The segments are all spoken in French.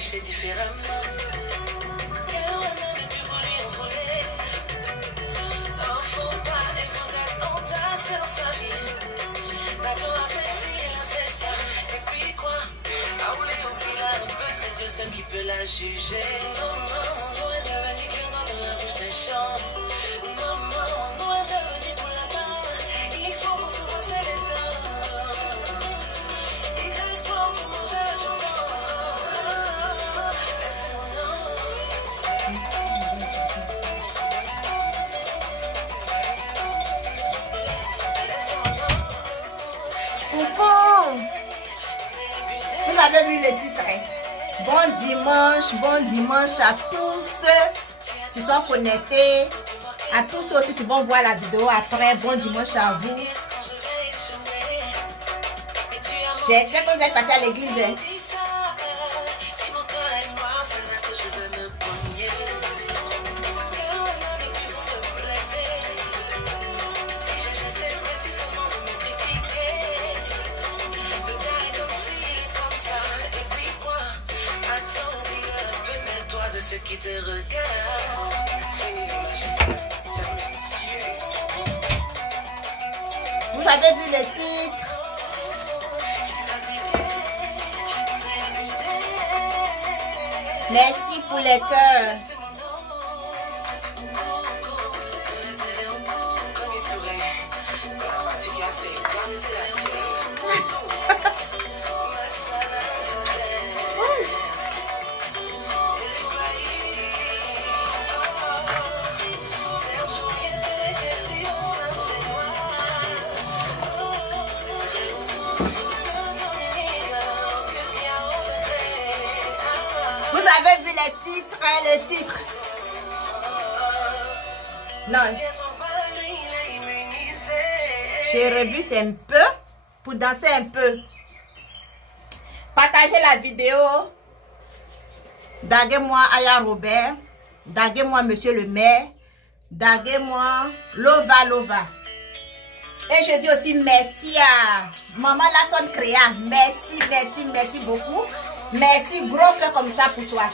péché différemment. Quel homme n'avait pu voler en voler? Un faux pas et vous êtes entassés sur sa vie. D'accord a fait ci, elle a fait ça. Et puis quoi? Ah, vous les oubliez là un peu, c'est Dieu seul qui peut la juger. Maman, loin de venir qu'il dans la bouche des gens. Maman, loin de venir pour la barre. Il faut pour se brosser les dents. Il craque pas pour manger le jambon. Laissez-moi Coucou! Vous avez vu le titre, hein? Bon dimanche à tous ceux qui sont connectés, à tous ceux aussi qui vont voir la vidéo après. Bon dimanche à vous. J'espère que vous êtes partis à l'église. Hein? ceux qui te regardent. Vous avez vu le titre? Merci pour les cœurs. Vous avez vu le titre? Non. Je rebus un peu pour danser un peu. Partagez la vidéo. Daguez-moi Aya Robert. Daguez-moi Monsieur le maire. Daguez-moi Lova. Et je dis aussi merci à Maman Lasson Créa. Merci beaucoup. Merci, gros cœur comme ça pour toi.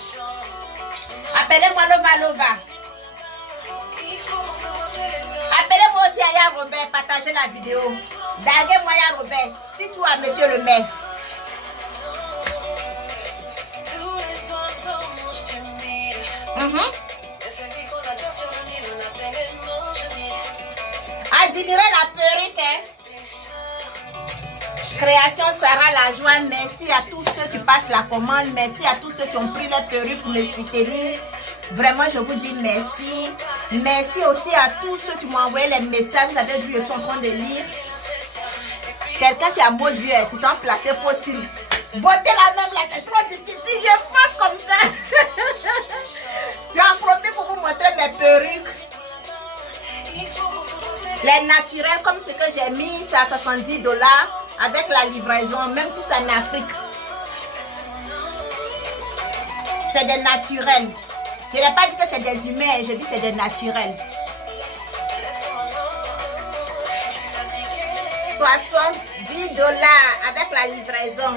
Appelez-moi Lova. Appelez-moi aussi Aya Robert. Partagez la vidéo. Daguez-moi Aya Robert. Si toi, Monsieur le maire. Admirer la perruque, hein? Création Sarah la joie. Merci à tous ceux qui passent la commande. Merci à tous ceux qui ont pris leur perruque pour me soutenir. Vraiment, je vous dis merci. Merci aussi à tous ceux qui m'ont envoyé les messages. Vous avez vu, je suis en train de lire. Quelqu'un qui a mot Dieu, qui s'en placé fossile. Botter la même là, c'est trop difficile. Je force comme ça. J'en profite pour vous montrer mes perruques. Les naturels, comme ce que j'ai mis, c'est à $70 avec la livraison, même si c'est en Afrique. C'est des naturels. Je n'ai pas dit que c'est des humains, je dis que c'est des naturels. 70$ avec la livraison.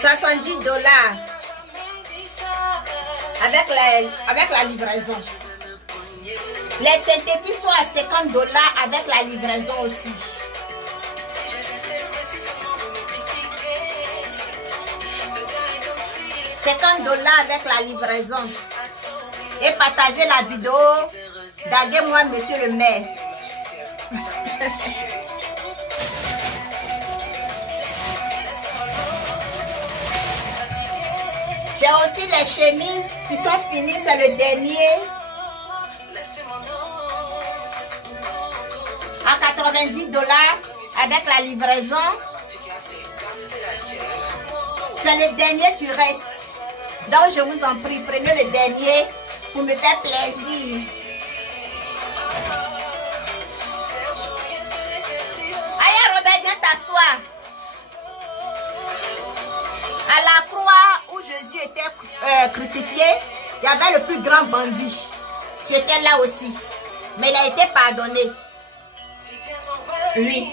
$70 avec la livraison. Les synthétiques sont à $50 avec la livraison aussi. $50 avec la livraison. Et partagez la vidéo. Daguez-moi Monsieur le maire. J'ai aussi les chemises qui sont finies, c'est le dernier. À $90 avec la livraison. C'est le dernier, tu restes. Donc je vous en prie, prenez le dernier pour me faire plaisir. Aya Robert, viens t'asseoir. À la croix où Jésus était crucifié, il y avait le plus grand bandit. Tu étais là aussi. Mais il a été pardonné. Oui.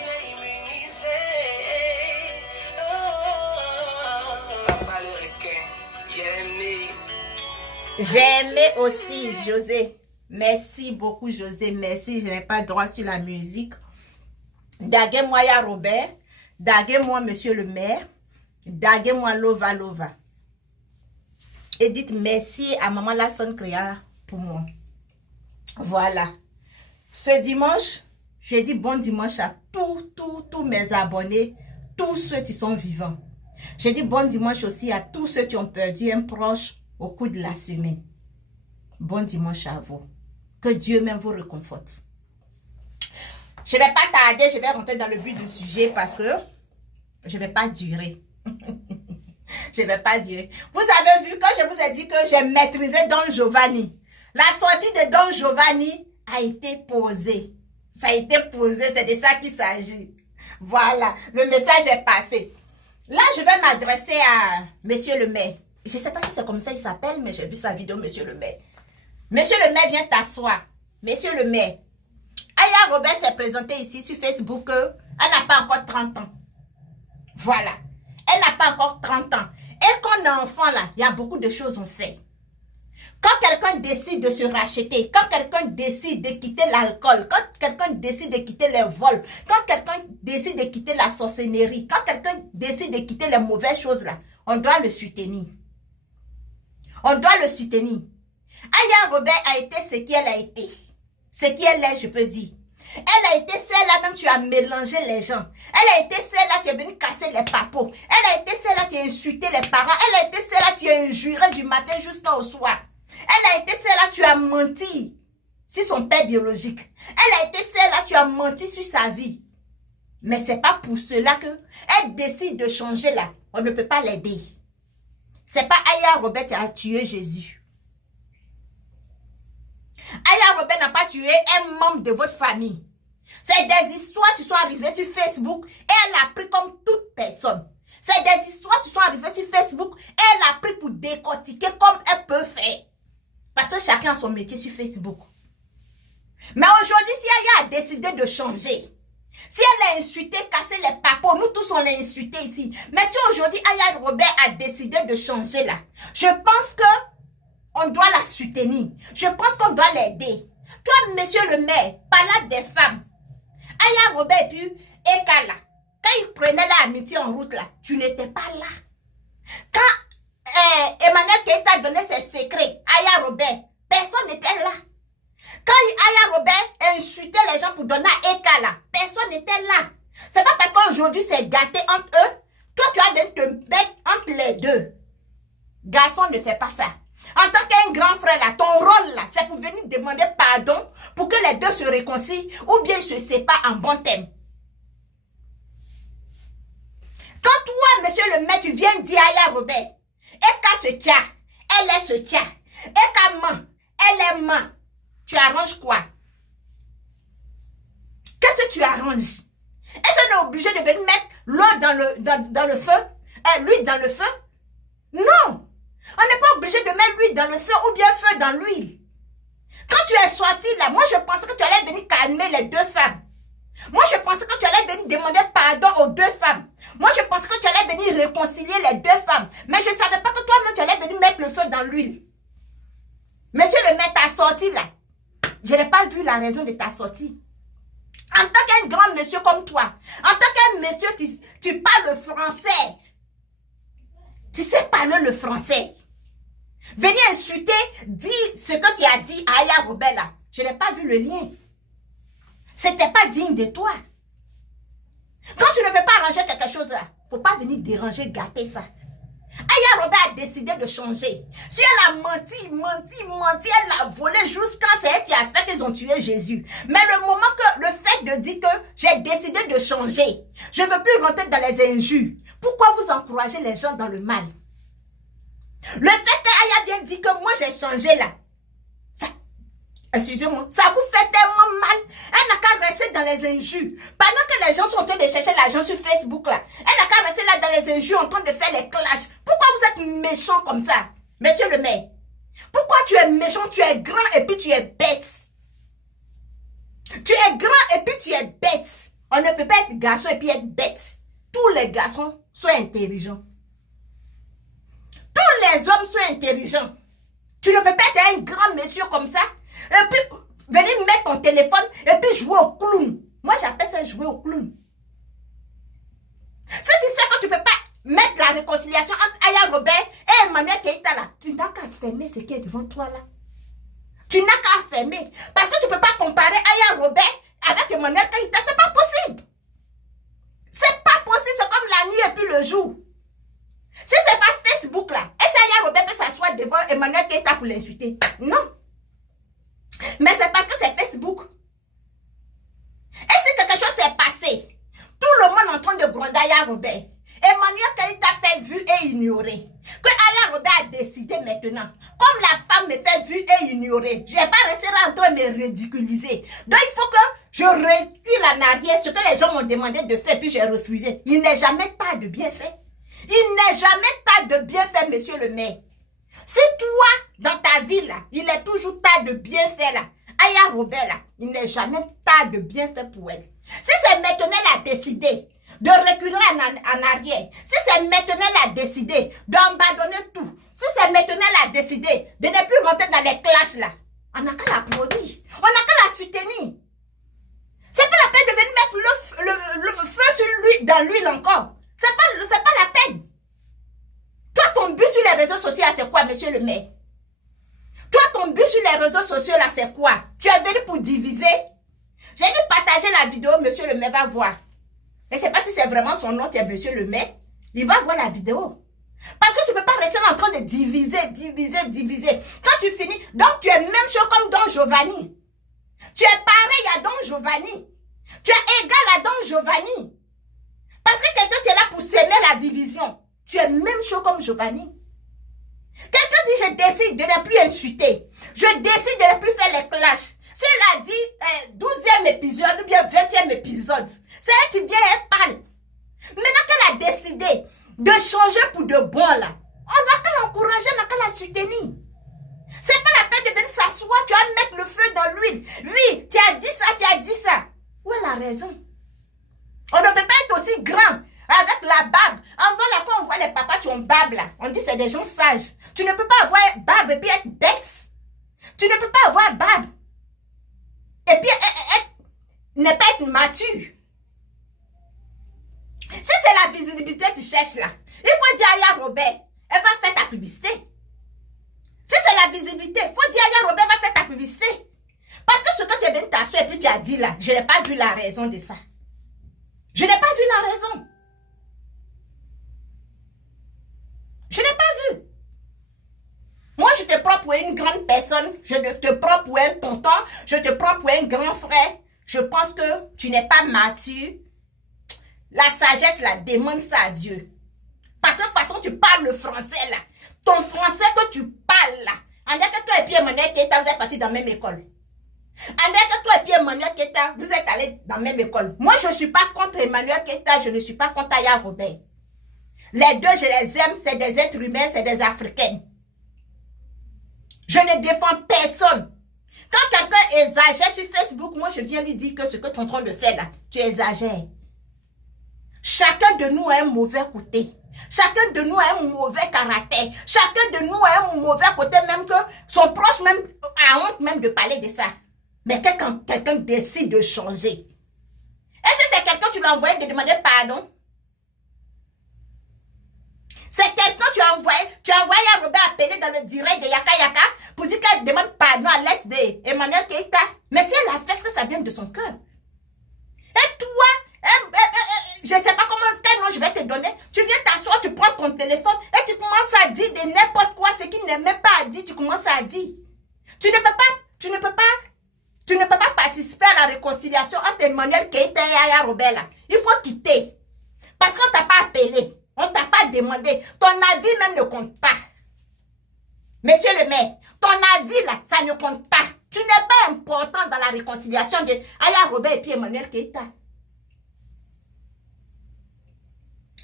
J'ai aimé aussi, José. Merci beaucoup, José. Merci. Je n'ai pas le droit sur la musique. Daguez-moi, ya Robert. Daguez-moi, monsieur le maire. Daguez-moi, Lova Lova. Et dites merci à Maman Lasson Créa pour moi. Voilà. Ce dimanche, j'ai dit bon dimanche à tous mes abonnés, tous ceux qui sont vivants. J'ai dit bon dimanche aussi à tous ceux qui ont perdu un proche au cours de la semaine. Bon dimanche à vous. Que Dieu même vous réconforte. Je ne vais pas tarder, je vais rentrer dans le but du sujet parce que je ne vais pas durer. Je ne vais pas durer. Vous avez vu, quand je vous ai dit que j'ai maîtrisé Don Giovanni, la sortie de Don Giovanni a été posée. Ça a été posé, c'est de ça qu'il s'agit. Voilà, le message est passé. Là, je vais m'adresser à Monsieur le maire. Je ne sais pas si c'est comme ça il s'appelle, mais j'ai vu sa vidéo, Monsieur le maire. Monsieur le maire, viens t'asseoir. Monsieur le maire, Aya Robert s'est présentée ici sur Facebook. Elle n'a pas encore 30 ans. Voilà. Elle n'a pas encore 30 ans. Et quand on est enfant, là, il y a beaucoup de choses on fait. Quand quelqu'un décide de se racheter, quand quelqu'un décide de quitter l'alcool, quand quelqu'un décide de quitter les vols, quand quelqu'un décide de quitter la sorcellerie, quand quelqu'un décide de quitter les mauvaises choses, là, on doit le soutenir. On doit le soutenir. Aya Robert a été ce qu'elle a été. Ce qu'elle est, je peux dire. Elle a été celle-là, même tu as mélangé les gens. Elle a été celle-là qui est venue casser les papeaux. Elle a été celle-là qui a insulté les parents. Elle a été celle-là qui a injuré du matin jusqu'au soir. Elle a été celle-là qui a menti sur son père biologique. Elle a été celle-là qui a menti sur sa vie. Mais ce n'est pas pour cela qu'elle décide de changer là. On ne peut pas l'aider. Ce n'est pas Aya Robert qui a tué Jésus. Aya Robert n'a pas tué un membre de votre famille. C'est des histoires qui sont arrivées sur Facebook et elle a pris comme toute personne. C'est des histoires qui sont arrivées sur Facebook et elle a pris pour décortiquer comme elle peut faire. Parce que chacun a son métier sur Facebook. Mais aujourd'hui, si Aya a décidé de changer, si elle a insulté, cassé les papeaux, nous tous on l'a insulté ici. Mais si aujourd'hui Aya Robert a décidé de changer là, je pense que on doit la soutenir. Je pense qu'on doit l'aider. Toi, monsieur le maire, parle des femmes. Aya Robert puis Eka là. Quand il prenait l'amitié en route là, tu n'étais pas là. Quand Emmanuel Keita donnait ses secrets, Aya Robert, personne n'était là. Quand Aya Robert insultait les gens pour donner à Eka là, personne n'était là. C'est pas parce qu'aujourd'hui c'est gâté entre eux, toi tu as de te mettre entre les deux. Garçon ne fait pas ça. En tant qu'un grand frère là, ton rôle là, c'est pour venir demander pardon pour que les deux se réconcilient ou bien se séparent en bon terme. Quand toi, monsieur le maire, tu viens dire à Aya Robert, Eka se tient, elle est se tient, Eka ment, elle est ment, tu arranges quoi? Qu'est-ce que tu arranges? Est-ce qu'on est obligé de venir mettre l'eau dans le feu? L'huile dans le feu? Non! On n'est pas obligé de mettre l'huile dans le feu ou bien feu dans l'huile. Quand tu es sorti là, moi je pensais que tu allais venir calmer les deux femmes. Moi je pensais que tu allais venir demander pardon aux deux femmes. Moi je pensais que tu allais venir réconcilier les deux femmes. Mais je ne savais pas que toi-même tu allais venir mettre le feu dans l'huile. Monsieur le maire, ta sortie là, je n'ai pas vu la raison de ta sortie. En tant qu'un grand monsieur comme toi, en tant qu'un monsieur, tu parles français. Tu sais parler le français. Venir insulter, dire ce que tu as dit à Aya Robert là. Je n'ai pas vu le lien. C'était pas digne de toi. Quand tu ne peux pas arranger quelque chose là, il ne faut pas venir déranger, gâter ça. Aya Robert a décidé de changer. Si elle a menti, elle a volé jusqu'à c'est elle qui a fait qu'ils ont tué Jésus. Mais le fait de dire que j'ai décidé de changer, je ne veux plus rentrer dans les injures. Pourquoi vous encouragez les gens dans le mal? Le fait qu'Aya vient dire que moi j'ai changé là, excusez-moi, ça vous fait tellement mal. Elle n'a qu'à rester dans les injures. Pendant que les gens sont en train de chercher l'argent sur Facebook là, elle n'a qu'à rester là dans les injures en train de faire les clashs. Pourquoi vous êtes méchant comme ça, monsieur le maire? Pourquoi tu es méchant, tu es grand et puis tu es bête. Tu es grand et puis tu es bête. On ne peut pas être garçon et puis être bête. Tous les garçons sont intelligents. Tous les hommes sont intelligents. Tu ne peux pas être un grand monsieur comme ça et puis venir mettre ton téléphone et puis jouer au clown. Moi, j'appelle ça jouer au clown. Si tu sais que tu ne peux pas mettre la réconciliation entre Aya Robert et Emmanuel Keïta là, tu n'as qu'à fermer ce qui est devant toi là. Tu n'as qu'à fermer. Parce que tu ne peux pas comparer Aya Robert avec Emmanuel Keïta. C'est pas possible. C'est pas possible. C'est comme la nuit et puis le jour. Si c'est pas Facebook là, est-ce que Aya Robert peut s'asseoir devant Emmanuel Keïta pour l'insulter? Non. Mais c'est parce que c'est Facebook. Et si quelque chose s'est passé, tout le monde est en train de gronder Aya Robert. Emmanuel Keïta fait vu et ignoré. Que Aya Robert a décidé maintenant. Comme la femme me fait vu et ignoré, je ne vais pas rester là en train de me ridiculiser. Donc il faut que je recule en arrière ce que les gens m'ont demandé de faire, puis j'ai refusé. Il n'est jamais tard de bien fait. Il n'est jamais tard de bien faire, monsieur le maire. Si toi, dans ta vie là, il est toujours tard de bien faire là, Aya Robert là, il n'est jamais tard de bien faire pour elle. Si c'est maintenant elle a décidé de reculer en arrière, si c'est maintenant elle a décidé d'abandonner tout, si c'est maintenant elle a décidé de ne plus rentrer dans les clashs là, on n'a qu'à l'applaudir, on n'a qu'à la soutenir. C'est pas la peine de venir mettre le feu sur lui, dans l'huile encore. C'est pas la peine. Toi, ton but sur les réseaux sociaux, c'est quoi, monsieur le maire? Toi, ton but sur les réseaux sociaux, là, c'est quoi? Tu es venu pour diviser? J'ai dit partager la vidéo, monsieur le maire va voir. Je ne sais pas si c'est vraiment son nom, c'est monsieur le maire. Il va voir la vidéo. Parce que tu ne peux pas rester en train de diviser. Quand tu finis, donc tu es même chose comme Don Giovanni. Tu es pareil à Don Giovanni. Tu es égal à Don Giovanni. Parce que quelqu'un, tu es là pour s'aimer la division. Tu es même chose comme Giovanni. Quelqu'un dit, je décide de ne plus insulter. Je décide de ne plus faire les clashs. Si elle a dit 12e épisode ou bien 20e épisode, c'est elle qui vient et parle. Maintenant qu'elle a décidé de changer pour de bon là, on n'a qu'à l'encourager, on n'a qu'à la soutenir. C'est pas la peine de venir s'asseoir, tu vas mettre le feu dans l'huile. Oui, tu as dit ça. Où est la raison? On ne peut pas être aussi grand avec la barbe. Avant là, quand on voit les papas qui ont barbe là, on dit c'est des gens sages. Tu ne peux pas avoir barbe et puis être bête. Tu ne peux pas avoir barbe et puis ne pas être mature. Si c'est la visibilité que tu cherches là, il faut dire à Aya Robert, elle va faire ta publicité. Si c'est la visibilité, il faut dire à Aya Robert, va faire ta publicité. Parce que ce que tu es venu t'asseoir et puis tu as dit là, je n'ai pas vu la raison de ça. Je n'ai pas vu la raison. Je n'ai pas vu. Moi, je te prends pour une grande personne. Je te prends pour un tonton. Je te prends pour un grand frère. Je pense que tu n'es pas mature. La sagesse, là, demande ça à Dieu. Parce que de toute façon, tu parles le français, là. Ton français que tu parles, là. En disant que toi et puis Emmanuel Keïta, vous êtes partis dans la même école. En disant que toi et puis Emmanuel Keïta, vous êtes allés dans la même école. Moi, je ne suis pas contre Emmanuel Keïta. Je ne suis pas contre Aya Robert. Les deux, je les aime. C'est des êtres humains, c'est des Africains. Je ne défends personne. Quand quelqu'un exagère sur Facebook, moi, je viens lui dire que ce que tu es en train de faire là, tu exagères. Chacun de nous a un mauvais côté. Chacun de nous a un mauvais caractère. Chacun de nous a un mauvais côté, même que son proche même a honte même de parler de ça. Mais quand quelqu'un décide de changer, est-ce que c'est quelqu'un tu l'as envoyé de demander pardon? C'est quelqu'un tu as envoyé à Robert appeler dans le direct de Yaka Yaka pour dire qu'elle demande pardon à l'aise d'Emmanuel Keïta. Mais si elle a fait ce que ça vient de son cœur. Et toi, je ne sais pas quel nom je vais te donner. Tu viens t'asseoir, tu prends ton téléphone et tu commences à dire de n'importe quoi, ce qui n'est même pas à dire, tu commences à dire. Tu ne peux pas participer à la réconciliation entre Emmanuel Keïta et Aya Robert là. Il faut quitter. Parce qu'on ne t'a pas appelé. On ne t'a pas demandé. Ton avis même ne compte pas. Monsieur le maire, ton avis là, ça ne compte pas. Tu n'es pas important dans la réconciliation de Aya Robert et puis Emmanuel Keïta.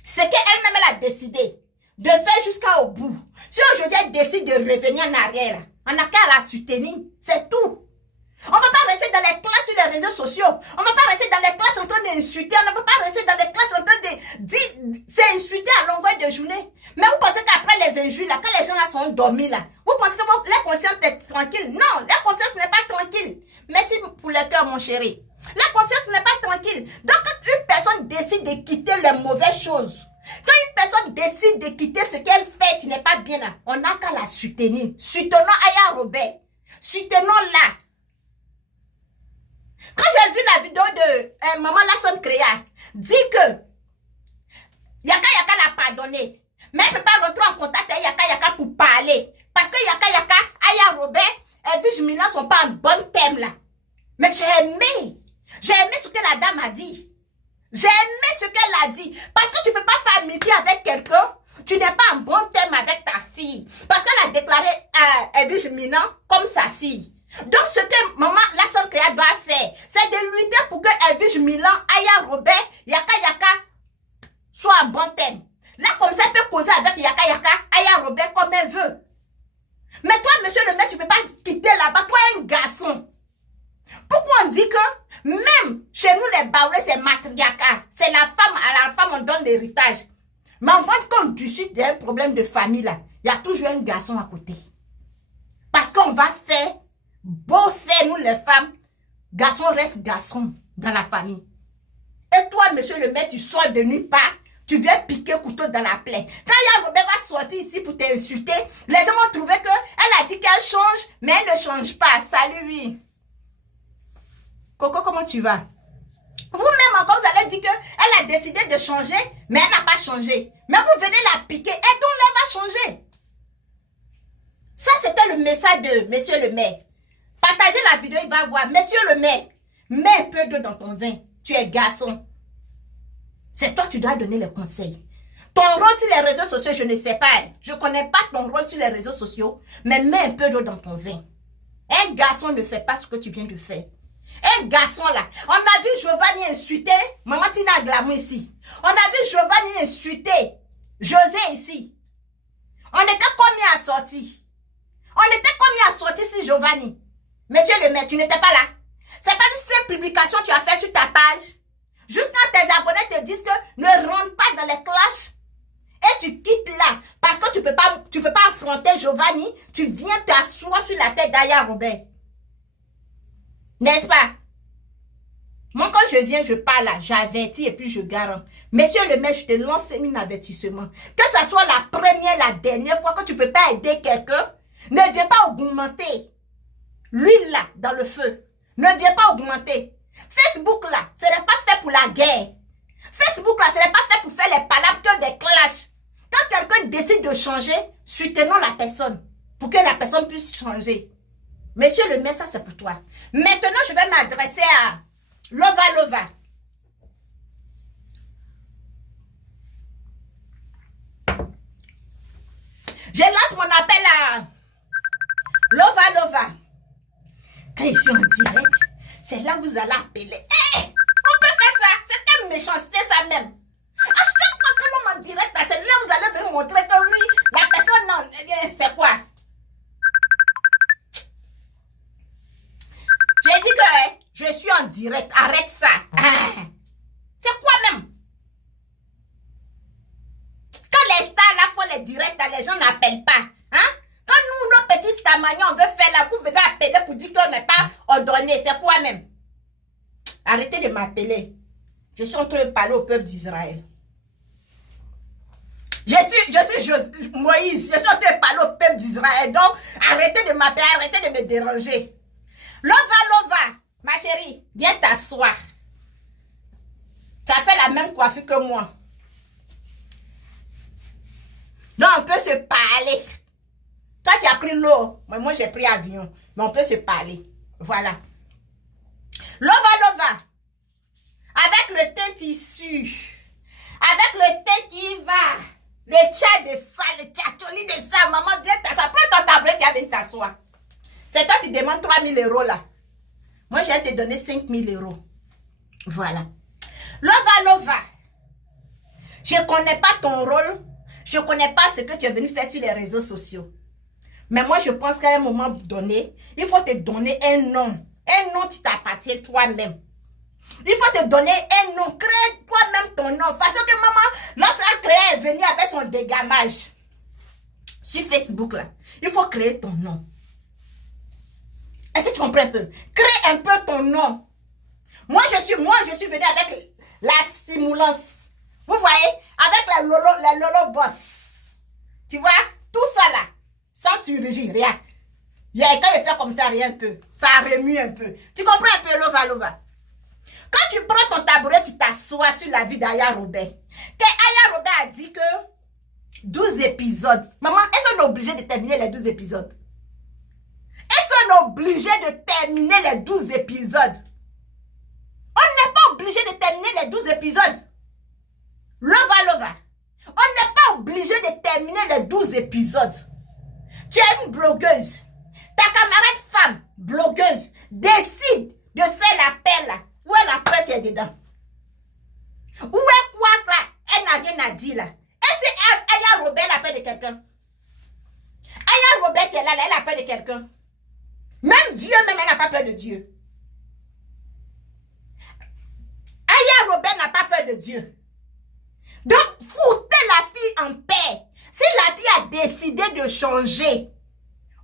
C'est qu'elle-même elle a décidé de faire jusqu'au bout. Si aujourd'hui elle décide de revenir en arrière, On n'a qu'à la soutenir. C'est tout. On ne va pas rester dans les classes sur les réseaux sociaux. On ne va pas rester dans les classes en train d'insulter. On ne va pas rester dans les classes en train de s'insulter à longueur de journée. Mais vous pensez qu'après les injures, là, quand les gens là sont dormis, là, vous pensez que la conscience est tranquille? Non, la conscience n'est pas tranquille. Merci pour le cœur, mon chéri. La conscience n'est pas tranquille. Donc, quand une personne décide de quitter les mauvaises choses, quand une personne décide de quitter ce qu'elle fait qui n'est pas bien là, on n'a qu'à la soutenir. Soutenons Aya Robert. Soutenons-la. Quand j'ai vu la vidéo de Maman Lasson Créa, dit que Yaka Yaka l'a pardonné, mais elle ne peut pas rentrer en contact avec Yaka Yaka pour parler. Parce que Yaka Yaka, Aya Robert et Vige Mina ne sont pas en bon thème là. Mais j'ai aimé ce que la dame a dit. J'ai aimé ce qu'elle a dit. Parce que tu ne peux pas faire amitié avec quelqu'un, tu n'es pas en bon thème avec ta fille. Parce qu'elle a déclaré Vige Mina comme sa fille. Donc, ce que Maman Lasson Créa doit faire, c'est de lutter pour que Edwige Milan, Aya Robert, Yaka Yaka soient en bon thème. Là, comme ça, elle peut causer avec Yaka Yaka, Aya Robert comme elle veut. Mais toi, monsieur le maire, tu ne peux pas quitter là-bas. Toi, un garçon. Pourquoi on dit que même chez nous, les Baoulés, c'est matriarcat. C'est la femme, à la femme, on donne l'héritage. Mais en fin de compte, tu suis d'un problème de famille là. Il y a toujours un garçon à côté. Parce qu'on va faire beau faire, nous les femmes, garçon reste garçon dans la famille. Et toi, monsieur le maire, tu sors de nulle part, tu viens piquer couteau dans la plaie. Quand Yaya Robert va sortir ici pour t'insulter, les gens vont trouver qu'elle a dit qu'elle change, mais elle ne change pas. Salut, oui. Coco, comment tu vas? Vous-même encore, vous allez dire qu'elle a décidé de changer, mais elle n'a pas changé. Mais vous venez la piquer, et donc elle va changer. Ça, c'était le message de monsieur le maire. Partagez la vidéo, il va voir. Monsieur le maire, mets un peu d'eau dans ton vin. Tu es garçon. C'est toi qui dois donner les conseils. Ton rôle sur les réseaux sociaux, je ne sais pas. Je ne connais pas ton rôle sur les réseaux sociaux. Mais mets un peu d'eau dans ton vin. Un garçon ne fait pas ce que tu viens de faire. Un garçon là. On a vu Giovanni insulter Maman Tina Glamour ici. On a vu Giovanni insulter José ici. On était combien à sortir? On était combien à sortir si Giovanni? Monsieur le maire, tu n'étais pas là. C'est pas une simple publication que tu as fait sur ta page. Juste quand tes abonnés te disent que ne rentre pas dans les clashs et tu quittes là parce que tu peux pas affronter Giovanni, tu viens t'asseoir sur la tête d'Aya Robert. N'est-ce pas? Moi, quand je viens, je parle là, j'avertis et puis je garantis. Monsieur le maire, je te lance un avertissement. Que ce soit la première, la dernière fois que tu ne peux pas aider quelqu'un, ne viens pas augmenter l'huile là, dans le feu. Ne viens pas augmenter. Facebook là, ce n'est pas fait pour la guerre. Facebook là, ce n'est pas fait pour faire les palabres des clashs. Quand quelqu'un décide de changer, soutenons la personne pour que la personne puisse changer. Monsieur le maire, ça c'est pour toi. Maintenant, je vais m'adresser à Lova Lova. Je lance mon appel à Lova Lova. Quand je suis en direct, c'est là que vous allez appeler. Hey, on peut faire ça. C'est quelle méchanceté ça même. À chaque fois que l'on est en direct, c'est là que vous allez venir montrer que lui, la personne, non, c'est quoi? J'ai dit que je suis en direct. Arrête ça. C'est quoi même? Quand les stars là font les directs, les gens n'appellent pas. Hein? Quand nous, nos petits stamaniens, on veut faire là, vous venez appeler pour dire qu'on n'est pas ordonné. C'est quoi même? Arrêtez de m'appeler. Je suis en train de parler au peuple d'Israël. Je suis Moïse. Je suis en train de parler au peuple d'Israël. Donc, arrêtez de m'appeler, arrêtez de me déranger. Lova, ma chérie, viens t'asseoir. Tu as fait la même coiffure que moi. Donc, on peut se parler. Toi, tu as pris l'eau. Moi, j'ai pris avion. Mais on peut se parler. Voilà. Lova. Avec le teint tissu. Avec le teint qui va. Le tchat de ça, le tchatoli de ça. Maman, viens t'asseoir. Prends ton tablette et viens t'asseoir. C'est toi qui demandes 3 000 € là. Moi, je vais te donner 5 000 €. Voilà. Lova. Je ne connais pas ton rôle. Je ne connais pas ce que tu es venu faire sur les réseaux sociaux. Mais moi, je pense qu'à un moment donné, il faut te donner un nom. Un nom qui t'appartient toi-même. Il faut te donner un nom. Crée toi-même ton nom. Parce que maman, lorsqu'elle créé, elle est venue avec son dégamage sur Facebook, là. Il faut créer ton nom. Est-ce que tu comprends un peu? Crée un peu ton nom. Moi, je suis venue avec la stimulance. Vous voyez? Avec la Lolo Boss. Tu vois? Tout ça là. Sans chirurgie, rien. Il y a quand il fait comme ça, rien un peu. Ça remue un peu. Tu comprends un peu, Lova? Quand tu prends ton tabouret, tu t'assois sur la vie d'Aya Robert. Que Aya Robert a dit que 12 épisodes. Maman, est-ce qu'on est obligé de terminer les 12 épisodes? Est-ce qu'on est obligé de terminer les 12 épisodes? On n'est pas obligé de terminer les 12 épisodes. Lova. On n'est pas obligé de terminer les 12 épisodes. Tu es une blogueuse. Ta camarade femme, blogueuse, décide de faire l'appel là. Où est la peur, tu es dedans? Où est quoi là? Elle n'a rien à dire là. Est-ce qu'Aya Robert a peur de quelqu'un? Aya Robert est là, elle a peur de quelqu'un. Même Dieu, même elle n'a pas peur de Dieu. Aya Robert n'a pas peur de Dieu. Donc, foutez la fille en paix. Si la fille a décidé de changer,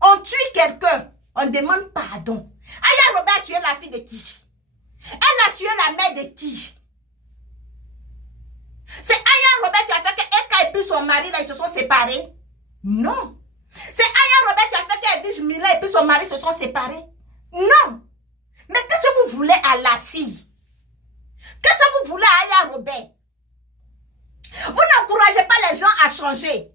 on tue quelqu'un, on demande pardon. Aya Robert a tué la fille de qui? Elle a tué la mère de qui? C'est Aya Robert qui a fait qu'elle et puis son mari, là, ils se sont séparés? Non. C'est Aya Robert qui a fait qu'Edwige Mila et puis son mari se sont séparés? Non. Mais qu'est-ce que vous voulez à la fille? Qu'est-ce que vous voulez à Aya Robert? Vous n'encouragez pas les gens à changer.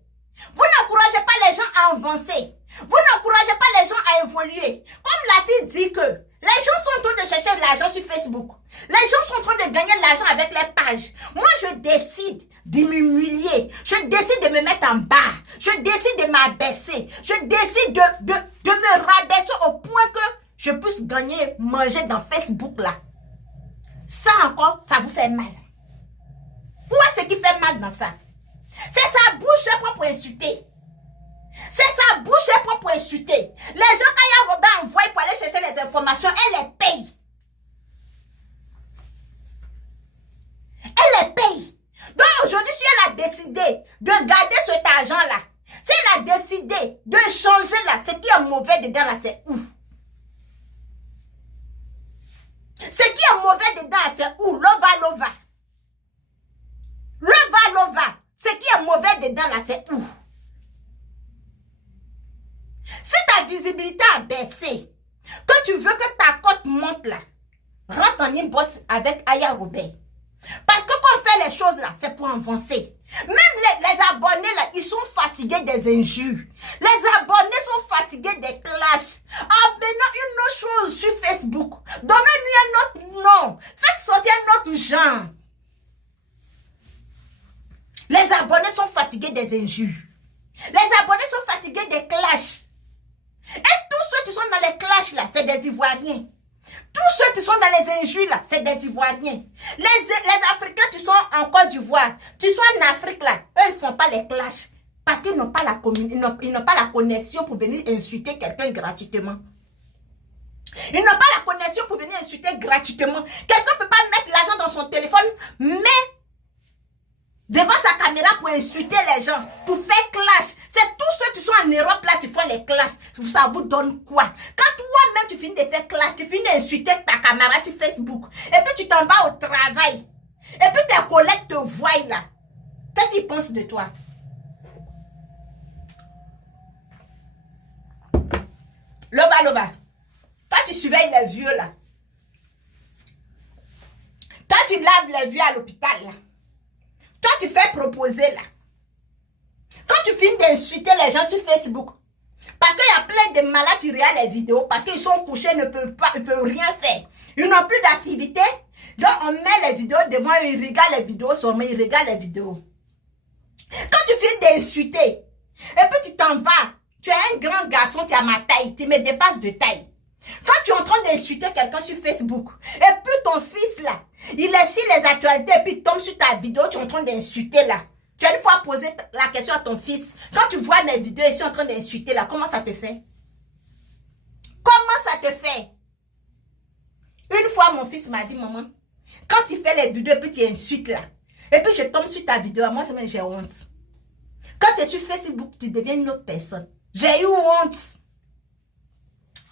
Vous n'encouragez pas les gens à avancer. Vous n'encouragez pas les gens à évoluer. Comme la fille dit que les gens sont en train de chercher de l'argent sur Facebook. Les gens sont en train de gagner de l'argent avec les pages. Moi, je décide de m'humilier. Je décide de me mettre en bas. Je décide de m'abaisser. Je décide de me rabaisser au point que je puisse gagner, manger dans Facebook là. Ça encore, ça vous fait mal. Où est-ce qui fait mal dans ça? C'est sa bouche elle prend pour insulter. C'est sa bouche elle prend pour insulter. Les gens, quand Aya Robert envoie pour aller chercher les informations, elle les paye. Elle les paye. Donc aujourd'hui, si elle a décidé de garder cet argent-là, si elle a décidé de changer là, ce qui est mauvais dedans là, c'est où? Ce qui est mauvais dedans, c'est où? Lova. Lova. Ce qui est mauvais dedans là, c'est où? Si ta visibilité a baissé, que tu veux que ta cote monte là, rentre en inbox avec Aya Robert. Parce que quand on fait les choses là, c'est pour avancer. Même les abonnés là, ils sont fatigués des injures. Les abonnés sont fatigués des clashs. Amenons une autre chose sur Facebook. Donnez-lui un autre nom. Faites sortir un autre genre. Les abonnés sont fatigués des injures. Les abonnés sont fatigués des clashs. Et tous ceux qui sont dans les clashs là, c'est des Ivoiriens. Tous ceux qui sont dans les injures là, c'est des Ivoiriens. Les Africains qui sont en Côte d'Ivoire, qui sont en Afrique là, eux ils ne font pas les clashs. Parce qu'ils n'ont pas la connexion pour venir insulter quelqu'un gratuitement. Ils n'ont pas la connexion pour venir insulter gratuitement. Quelqu'un ne peut pas mettre l'argent dans son téléphone, mais devant sa caméra pour insulter les gens, pour faire clash. C'est tous ceux qui sont en Europe là qui font les clashs. Ça vous donne quoi? Quand toi-même tu finis de faire clash, tu finis d'insulter ta caméra sur Facebook, et puis tu t'en vas au travail, et puis tes collègues te voient là. Qu'est-ce qu'ils pensent de toi? Lova. Toi tu surveilles les vieux là. Toi tu laves les vieux à l'hôpital là. Toi, tu fais proposer là. Quand tu finis d'insulter les gens sur Facebook, parce qu'il y a plein de malades qui regardent les vidéos, parce qu'ils sont couchés, ils ne peuvent rien faire. Ils n'ont plus d'activité. Donc, on met les vidéos devant, ils regardent les vidéos seulement, ils regardent les vidéos. Quand tu finis d'insulter, et puis tu t'en vas, tu es un grand garçon, tu as ma taille, tu me dépasses de taille. Quand tu es en train d'insulter quelqu'un sur Facebook, et puis ton fils là, il est sur les actualités, et puis il tombe sur ta vidéo, tu es en train d'insulter là. Tu as une fois posé la question à ton fils. Quand tu vois mes vidéos et je suis en train d'insulter là, comment ça te fait? Comment ça te fait? Une fois, mon fils m'a dit, maman, quand tu fais les vidéos et puis tu insultes là, et puis je tombe sur ta vidéo, moi, j'ai honte. Quand tu es sur Facebook, tu deviens une autre personne. J'ai eu honte.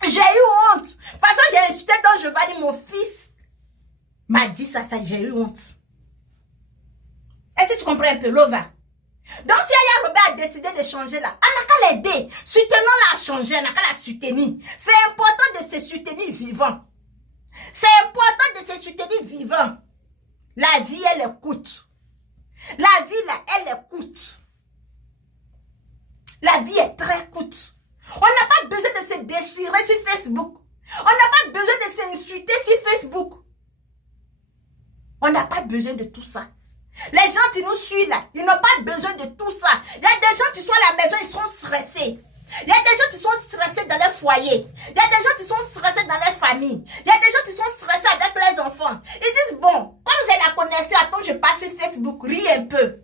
J'ai eu honte. De toute façon, j'ai insulté donc je vais dire mon fils m'a dit ça, j'ai eu honte. Est-ce que tu comprends un peu, Lova? Donc, si Aya Robert a décidé de changer là, on n'a qu'à l'aider. Soutenons-la à changer, on n'a qu'à la soutenir. C'est important de se soutenir vivant. C'est important de se soutenir vivant. La vie, elle coûte. La vie, là, elle coûte. La vie est très coûte. On n'a pas besoin de se déchirer sur Facebook. On n'a pas besoin de s'insulter sur Facebook. On n'a pas besoin de tout ça. Les gens qui nous suivent là, ils n'ont pas besoin de tout ça. Il y a des gens qui sont à la maison, ils sont stressés. Il y a des gens qui sont stressés dans leur foyer. Il y a des gens qui sont stressés dans leur famille. Il y a des gens qui sont stressés avec les enfants. Ils disent, bon, comme j'ai la connexion, attends, je passe sur Facebook, ris un peu.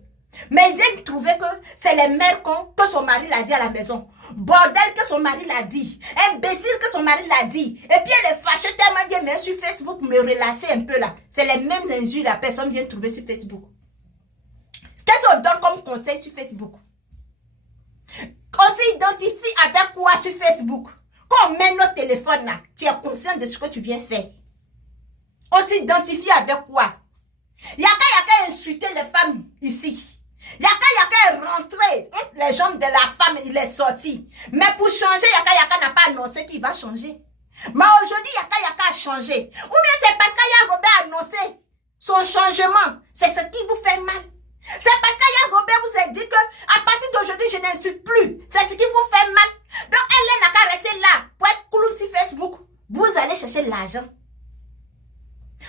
Mais ils viennent trouver que c'est les mères cons que son mari l'a dit à la maison. Bordel que son mari l'a dit. Imbécile que son mari l'a dit. Et puis elle est fâchée tellement qu'elle vient sur Facebook me relasser un peu là. C'est les mêmes injures la personne vient trouver sur Facebook. Qu'est-ce qu'on donne comme conseil sur Facebook? On s'identifie avec quoi sur Facebook? Quand on met notre téléphone là, tu es conscient de ce que tu viens faire. On s'identifie avec quoi? Il y a qu'à insulter les femmes ici. Il y a qu'à rentrer entre les jambes de la femme, il est sorti. Mais pour changer, Yaka n'a pas annoncé qu'il va changer. Mais aujourd'hui, Yaka a changé. Ou bien c'est parce qu'Aya Robert a annoncé son changement. C'est ce qui vous fait mal. C'est parce qu'Aya Robert vous a dit que à partir d'aujourd'hui, je n'insulte plus. C'est ce qui vous fait mal. Donc, elle n'a qu'à rester là pour être cool sur Facebook. Vous allez chercher l'argent.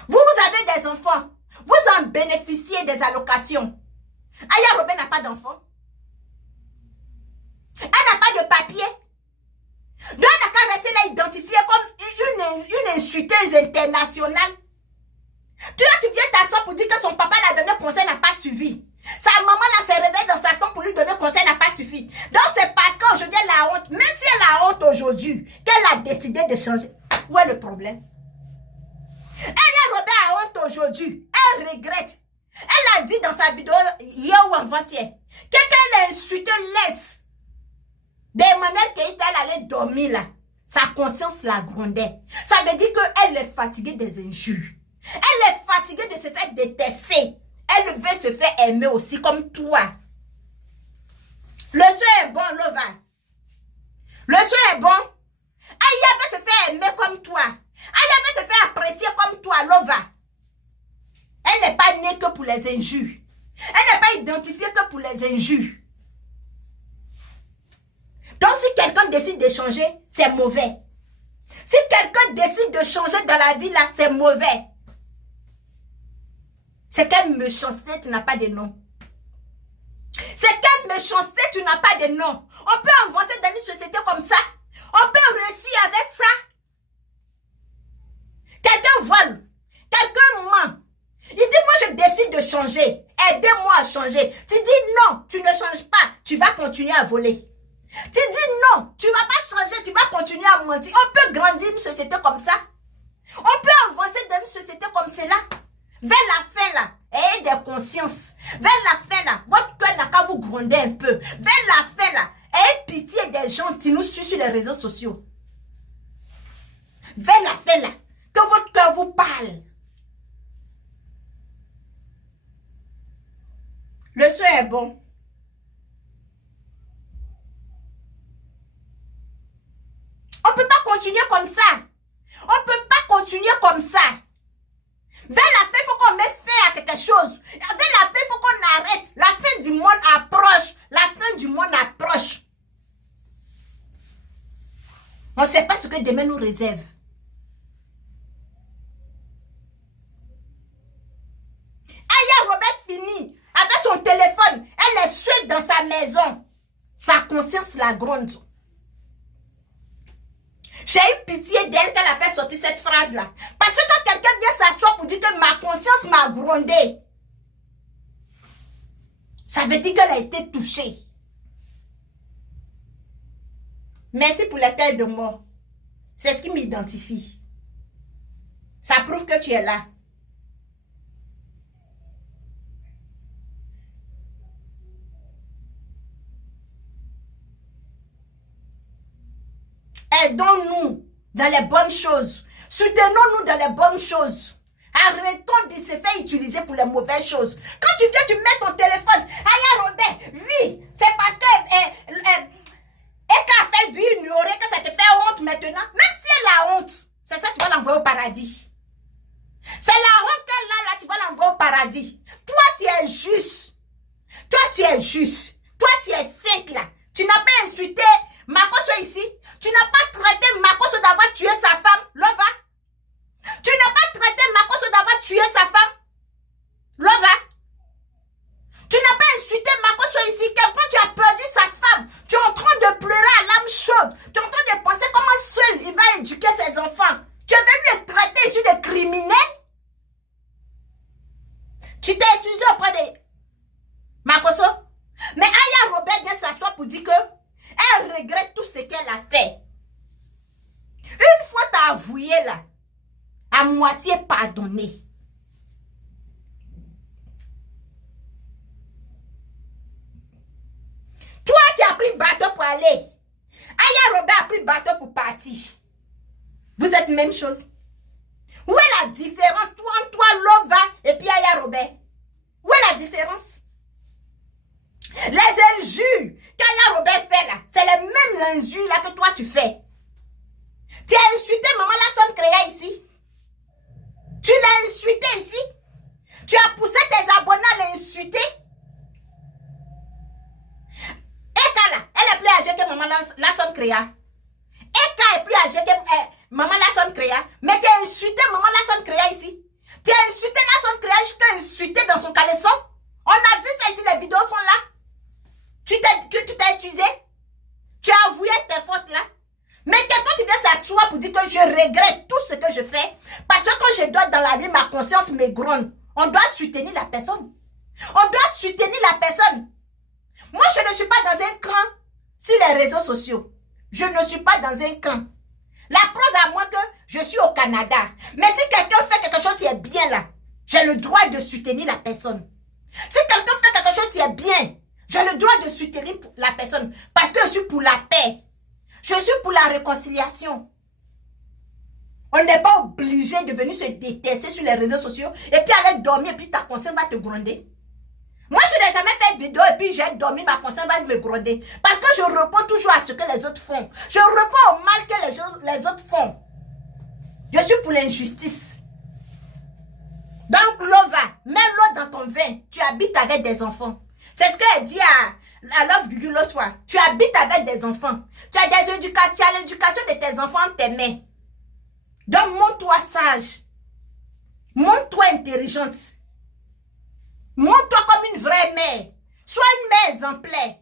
Vous avez des enfants. Vous en bénéficiez des allocations. Aya Robert n'a pas d'enfant. Elle n'a pas de papier. Donc, elle n'a qu'à rester là identifiée comme une insulteuse internationale. Tu viens t'asseoir pour dire que son papa l'a donné conseil, n'a pas suivi. Sa maman là s'est réveillée dans sa tombe pour lui donner conseil, n'a pas suffi. Donc, c'est parce qu'aujourd'hui, elle a honte. Même si elle a honte aujourd'hui, qu'elle a décidé de changer. Où est le problème? Aya Robert a honte aujourd'hui. Elle regrette. Elle a dit dans sa vidéo hier ou avant-hier qu'elle a insulté laisse d'Emmanuel Keïta, elle allait dormir là. Sa conscience la grondait. Ça veut dire qu'elle est fatiguée des injures. Elle est fatiguée de se faire détester. Elle veut se faire aimer aussi comme toi. Le son est bon, Lova. Le son est bon. Aya veut se faire aimer comme toi. Aya veut se faire apprécier comme toi, Lova. Elle n'est pas née que pour les injures. Elle n'est pas identifiée que pour les injures. Donc si quelqu'un décide de changer, c'est mauvais. Si quelqu'un décide de changer dans la vie là, c'est mauvais. C'est quelle méchanceté, tu n'as pas de nom. C'est quelle méchanceté, tu n'as pas de nom. On peut avancer dans une société comme ça. On peut réussir avec ça. Quelqu'un vole. Quelqu'un ment. Il dit, moi je décide de changer. Aidez-moi à changer. Tu dis non, tu ne changes pas. Tu vas continuer à voler. Tu dis non, tu ne vas pas changer, tu vas continuer à mentir. On peut grandir une société comme ça. On peut avancer dans une société comme cela. Vers la fin là, ayez des consciences. Vers la fin là, votre cœur n'a qu'à vous gronder un peu. Vers la fin là, ayez pitié des gens qui nous suivent sur les réseaux sociaux. Vers la fin là, que votre cœur vous parle. Le son est bon. On ne peut pas continuer comme ça. On ne peut pas continuer comme ça. Vers la fin, il faut qu'on mette fin à quelque chose. Vers la fin, il faut qu'on arrête. La fin du monde approche. La fin du monde approche. On ne sait pas ce que demain nous réserve. Aya Robert finit avec son téléphone. Elle est seule dans sa maison. Sa conscience la gronde. J'ai eu pitié d'elle qu'elle a fait sortir cette phrase-là. Parce que quand quelqu'un vient s'asseoir pour dire que ma conscience m'a grondé, Ça veut dire qu'elle a été touchée. Merci pour la tête de mort. C'est ce qui m'identifie. Ça prouve que tu es là. Aidons-nous dans les bonnes choses. Soutenons-nous dans les bonnes choses. Arrêtons de se faire utiliser pour les mauvaises choses. Quand tu viens, tu mets ton téléphone. Aya Robert, oui, c'est parce que Eka a fait vie ignorer que ça te fait honte maintenant. Même si elle a honte, c'est ça, tu vas l'envoyer au paradis. C'est la honte qu'elle a là, tu vas l'envoyer au paradis. Toi, tu es juste. Toi, tu es juste. Toi, tu es sec là. Tu n'as pas insulté Makoso ici. Tu n'as pas traité Makoso d'avoir tué sa femme, Lova. Tu n'as pas traité Makoso d'avoir tué sa femme, Lova. Tu n'as pas insulté Makoso ici. Quelqu'un, tu as perdu sa femme. Tu es en train de pleurer à l'âme chaude. Tu es en train de penser comment seul il va éduquer ses enfants. Tu es venu le traiter ici de criminel. Tu t'es excusé auprès de Makoso. Mais Aya Robert vient s'asseoir pour dire que elle regrette tout ce qu'elle a fait. Une fois tu as avoué là, à moitié pardonné. Toi, tu as pris bateau pour aller. Aya Robert a pris bateau pour partir. Vous êtes même chose. Où est la différence entre toi, Lova, et puis Aya Robert? Où est la différence? Les injures qu'Aya Robert fait là, c'est les mêmes injures là que toi tu fais. Tu as insulté maman Lasson Créa ici. Tu l'as insulté ici. Tu as poussé tes abonnés à l'insulter. Eka là, elle est plus âgée que maman Lasson Créa. Eka est plus âgée que maman Lasson Créa. Mais tu as insulté maman Lasson Créa ici. Tu as insulté Lasson Créa jusqu'à insulter dans son caleçon. On a vu ça ici, les vidéos sont là. Tu t'es excusé. Tu as avoué tes fautes là. Mais quand tu viens s'asseoir pour dire que je regrette tout ce que je fais, parce que quand je dors dans la nuit, ma conscience me gronde. On doit soutenir la personne. On doit soutenir la personne. Moi, je ne suis pas dans un camp sur les réseaux sociaux. Je ne suis pas dans un camp. La preuve à moi que je suis au Canada. Mais si quelqu'un fait quelque chose qui est bien là, j'ai le droit de soutenir la personne. Si quelqu'un fait quelque chose qui est bien, j'ai le droit de soutenir la personne. Parce que je suis pour la paix. Je suis pour la réconciliation. On n'est pas obligé de venir se détester sur les réseaux sociaux et puis aller dormir et puis ta conscience va te gronder. Moi, je n'ai jamais fait de vidéo et puis j'ai dormi, ma conscience va me gronder. Parce que je réponds toujours à ce que les autres font. Je réponds au mal que les autres font. Je suis pour l'injustice. Donc, Lova, mets-l'eau dans ton vin. Tu habites avec des enfants. C'est ce qu'elle dit à Love Gugu l'autre fois. Tu habites avec des enfants. Tu as des éducations, tu as l'éducation de tes enfants en tes mains. Donc, montre-toi sage. Montre-toi intelligente. Montre-toi comme une vraie mère. Sois une mère exemplaire.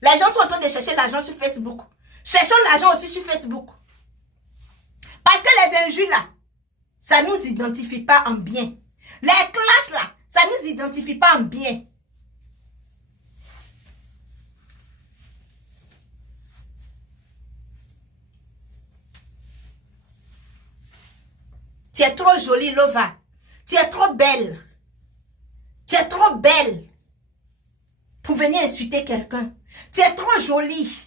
Les gens sont en train de chercher l'argent sur Facebook. Cherchons l'argent aussi sur Facebook. Parce que les injures là, ça ne nous identifie pas en bien. Les clashs là, ça ne nous identifie pas en bien. Tu es trop jolie, Lova. Tu es trop belle. Tu es trop belle pour venir insulter quelqu'un. Tu es trop jolie.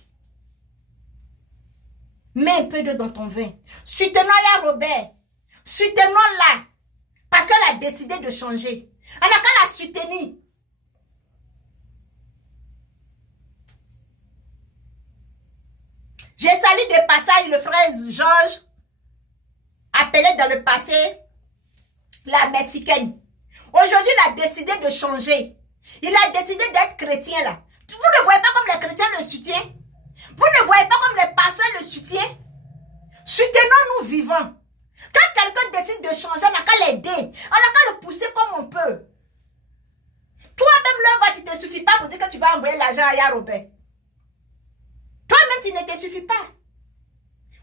Mets un peu d'eau dans ton vin. Soutenons-la, Robert. Soutenons-la. Parce qu'elle a décidé de changer. Elle n'a qu'à la soutenir. J'ai salué de passage le frère Georges, appelé dans le passé la Mexicaine. Aujourd'hui, il a décidé de changer. Il a décidé d'être chrétien là. Vous ne voyez pas comme les chrétiens le soutiennent? Vous ne voyez pas comme les pasteurs le soutiennent? Soutenons-nous vivants. Quand quelqu'un décide de changer, on n'a qu'à l'aider. On n'a qu'à le pousser comme on peut. Toi-même, là, tu ne te suffis pas pour dire que tu vas envoyer l'argent à Robert. Toi-même, tu ne te suffis pas.